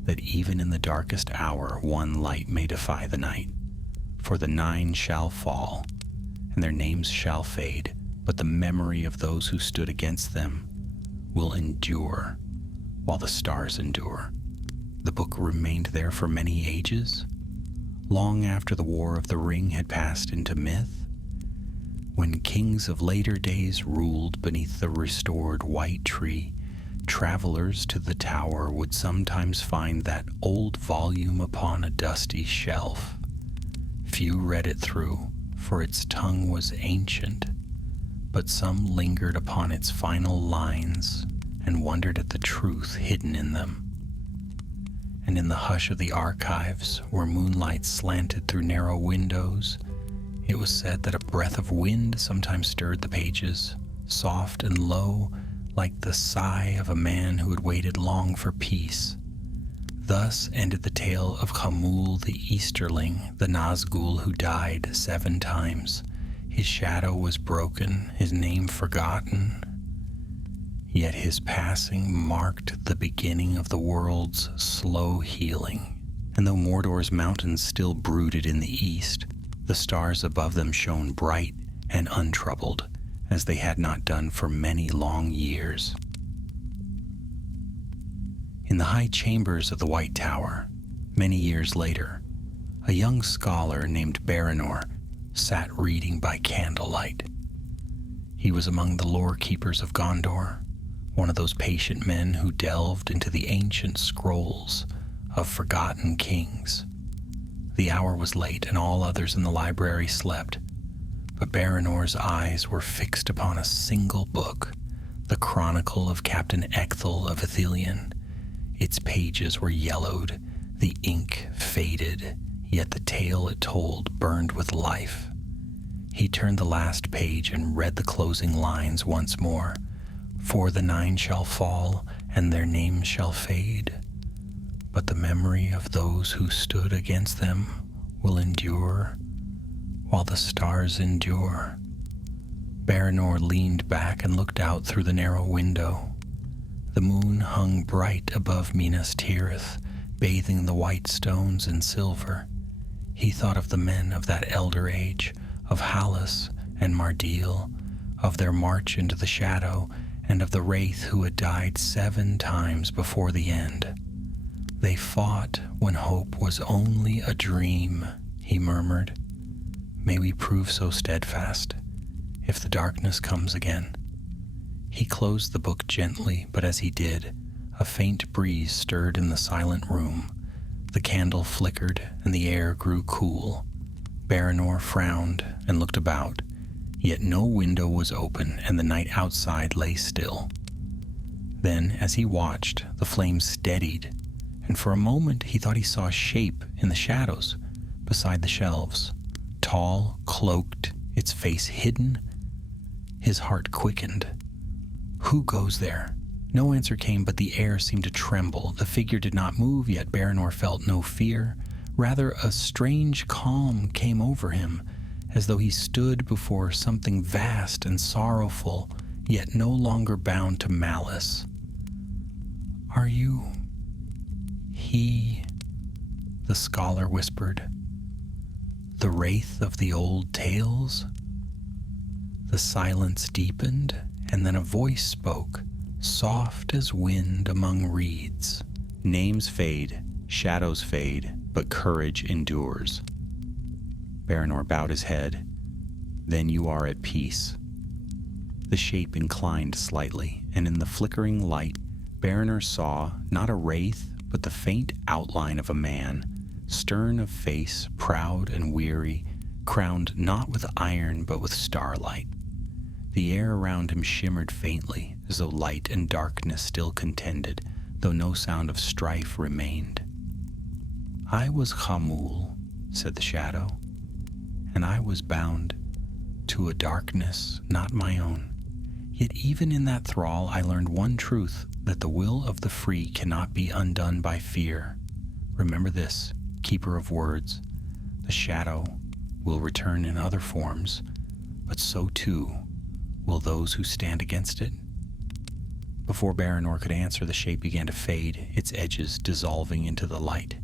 that even in the darkest hour one light may defy the night. For the 9 shall fall, and their names shall fade, but the memory of those who stood against them will endure while the stars endure." The book remained there for many ages, long after the War of the Ring had passed into myth. When kings of later days ruled beneath the restored white tree, travelers to the tower would sometimes find that old volume upon a dusty shelf. Few read it through, for its tongue was ancient, but some lingered upon its final lines and wondered at the truth hidden in them. And in the hush of the archives, where moonlight slanted through narrow windows, it was said that a breath of wind sometimes stirred the pages, soft and low, like the sigh of a man who had waited long for peace. Thus ended the tale of Camul the Easterling, the Nazgûl who died 7 times. His shadow was broken, his name forgotten. Yet his passing marked the beginning of the world's slow healing. And though Mordor's mountains still brooded in the east, the stars above them shone bright and untroubled, as they had not done for many long years. In the high chambers of the White Tower, many years later, a young scholar named Baranor sat reading by candlelight. He was among the lore keepers of Gondor, one of those patient men who delved into the ancient scrolls of forgotten kings. The hour was late, and all others in the library slept, but Baranor's eyes were fixed upon a single book, the Chronicle of Captain Ecthel of Ithilien. Its pages were yellowed, the ink faded, yet the tale it told burned with life. He turned the last page and read the closing lines once more. "For the 9 shall fall, and their names shall fade, but the memory of those who stood against them will endure while the stars endure. Baranor leaned back and looked out through the narrow window. The moon hung bright above Minas Tirith, bathing the white stones in silver. He thought of the men of that elder age, of Hallis and Mardil, of their march into the shadow, and of the wraith who had died 7 times before the end. They fought when hope was only a dream, he murmured. May we prove so steadfast, if the darkness comes again. He closed the book gently, but as he did, a faint breeze stirred in the silent room. The candle flickered, and the air grew cool. Baranor frowned and looked about, yet no window was open, and the night outside lay still. Then, as he watched, the flames steadied, and for a moment he thought he saw a shape in the shadows beside the shelves. Tall, cloaked, its face hidden. His heart quickened. Who goes there? No answer came, but the air seemed to tremble. The figure did not move, yet Baranor felt no fear. Rather, a strange calm came over him, as though he stood before something vast and sorrowful, yet no longer bound to malice. Are you he? The scholar whispered. The wraith of the old tales? The silence deepened, and then a voice spoke, soft as wind among reeds. Names fade, shadows fade, but courage endures. Baranor bowed his head. Then you are at peace. The shape inclined slightly, and in the flickering light, Baranor saw not a wraith, but the faint outline of a man, stern of face, proud and weary, crowned not with iron but with starlight. The air around him shimmered faintly, as though light and darkness still contended, though no sound of strife remained. I was Khamûl, said the shadow, and I was bound to a darkness not my own. Yet even in that thrall I learned one truth, that the will of the free cannot be undone by fear. Remember this, keeper of words. The shadow will return in other forms, but so too will those who stand against it. Before Baranor could answer, the shape began to fade, its edges dissolving into the light.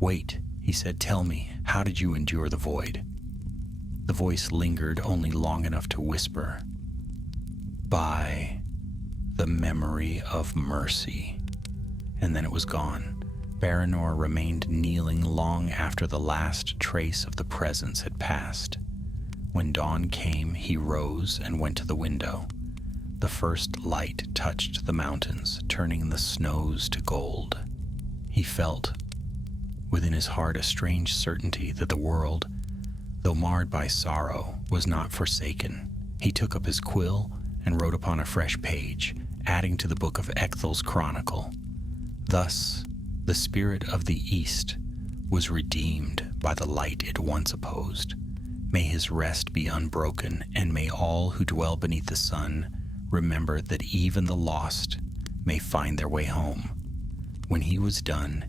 Wait, he said, tell me, how did you endure the void? The voice lingered only long enough to whisper, by the memory of mercy. And then it was gone. Baranor remained kneeling long after the last trace of the presence had passed. When dawn came, he rose and went to the window. The first light touched the mountains, turning the snows to gold. He felt within his heart a strange certainty that the world, though marred by sorrow, was not forsaken. He took up his quill and wrote upon a fresh page, adding to the book of Ecthel's chronicle. Thus, the spirit of the East was redeemed by the light it once opposed. May his rest be unbroken, and may all who dwell beneath the sun remember that even the lost may find their way home. When he was done,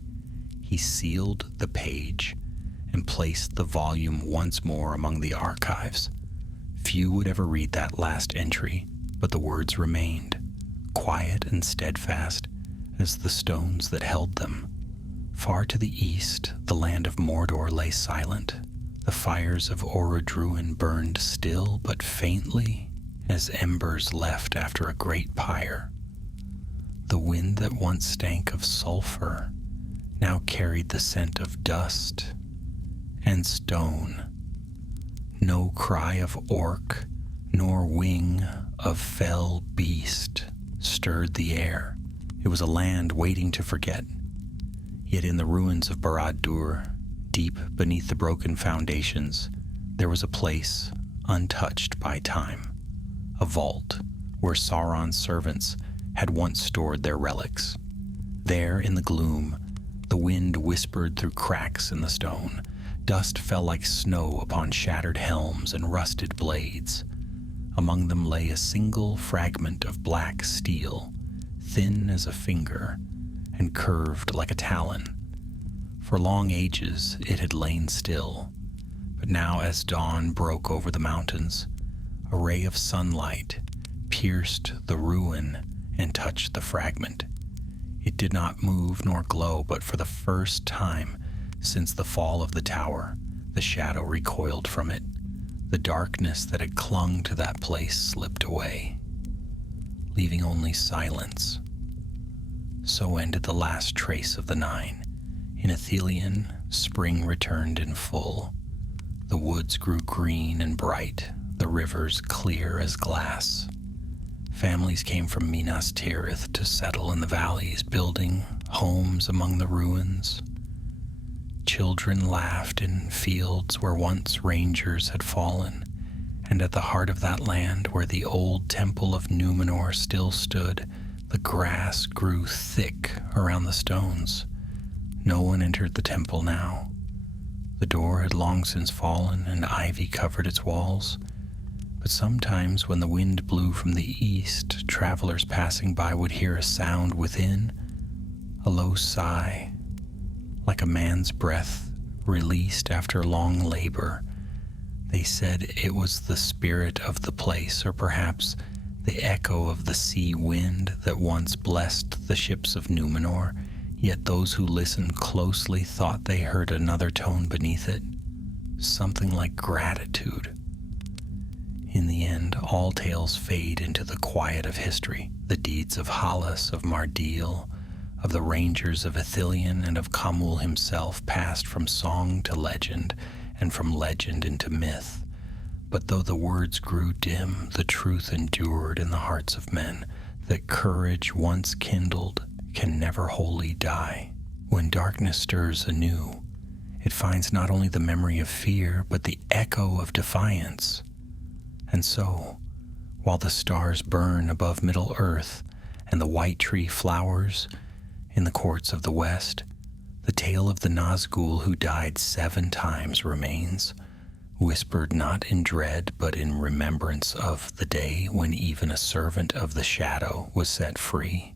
he sealed the page and placed the volume once more among the archives. Few would ever read that last entry, but the words remained, quiet and steadfast as the stones that held them. Far to the east, the land of Mordor lay silent. The fires of Orodruin burned still but faintly, as embers left after a great pyre. The wind that once stank of sulfur now carried the scent of dust and stone. No cry of orc, nor wing of fell beast stirred the air. It was a land waiting to forget. Yet in the ruins of Barad-dûr, deep beneath the broken foundations, there was a place untouched by time, a vault where Sauron's servants had once stored their relics. There in the gloom, the wind whispered through cracks in the stone. Dust fell like snow upon shattered helms and rusted blades. Among them lay a single fragment of black steel, thin as a finger, and curved like a talon. For long ages it had lain still, but now as dawn broke over the mountains, a ray of sunlight pierced the ruin and touched the fragment. It did not move nor glow, but for the first time since the fall of the tower, the shadow recoiled from it. The darkness that had clung to that place slipped away, leaving only silence. So ended the last trace of the Nine. In Ithilien, spring returned in full. The woods grew green and bright, the rivers clear as glass. Families came from Minas Tirith to settle in the valleys, building homes among the ruins. Children laughed in fields where once rangers had fallen, and at the heart of that land where the old temple of Númenor still stood, the grass grew thick around the stones. No one entered the temple now. The door had long since fallen, and ivy covered its walls. But sometimes when the wind blew from the east, travelers passing by would hear a sound within, a low sigh, like a man's breath released after long labor. They said it was the spirit of the place, or perhaps the echo of the sea wind that once blessed the ships of Númenor, yet those who listened closely thought they heard another tone beneath it, something like gratitude. In the end, all tales fade into the quiet of history, the deeds of Hallas, of Mardil, of the rangers of Ithilien, and of Kamul himself passed from song to legend, and from legend into myth. But though the words grew dim, the truth endured in the hearts of men, that courage once kindled can never wholly die. When darkness stirs anew, it finds not only the memory of fear, but the echo of defiance. And so, while the stars burn above Middle-earth, and the white tree flowers in the courts of the west, the tale of the Nazgûl who died 7 times remains, whispered not in dread, but in remembrance of the day when even a servant of the shadow was set free.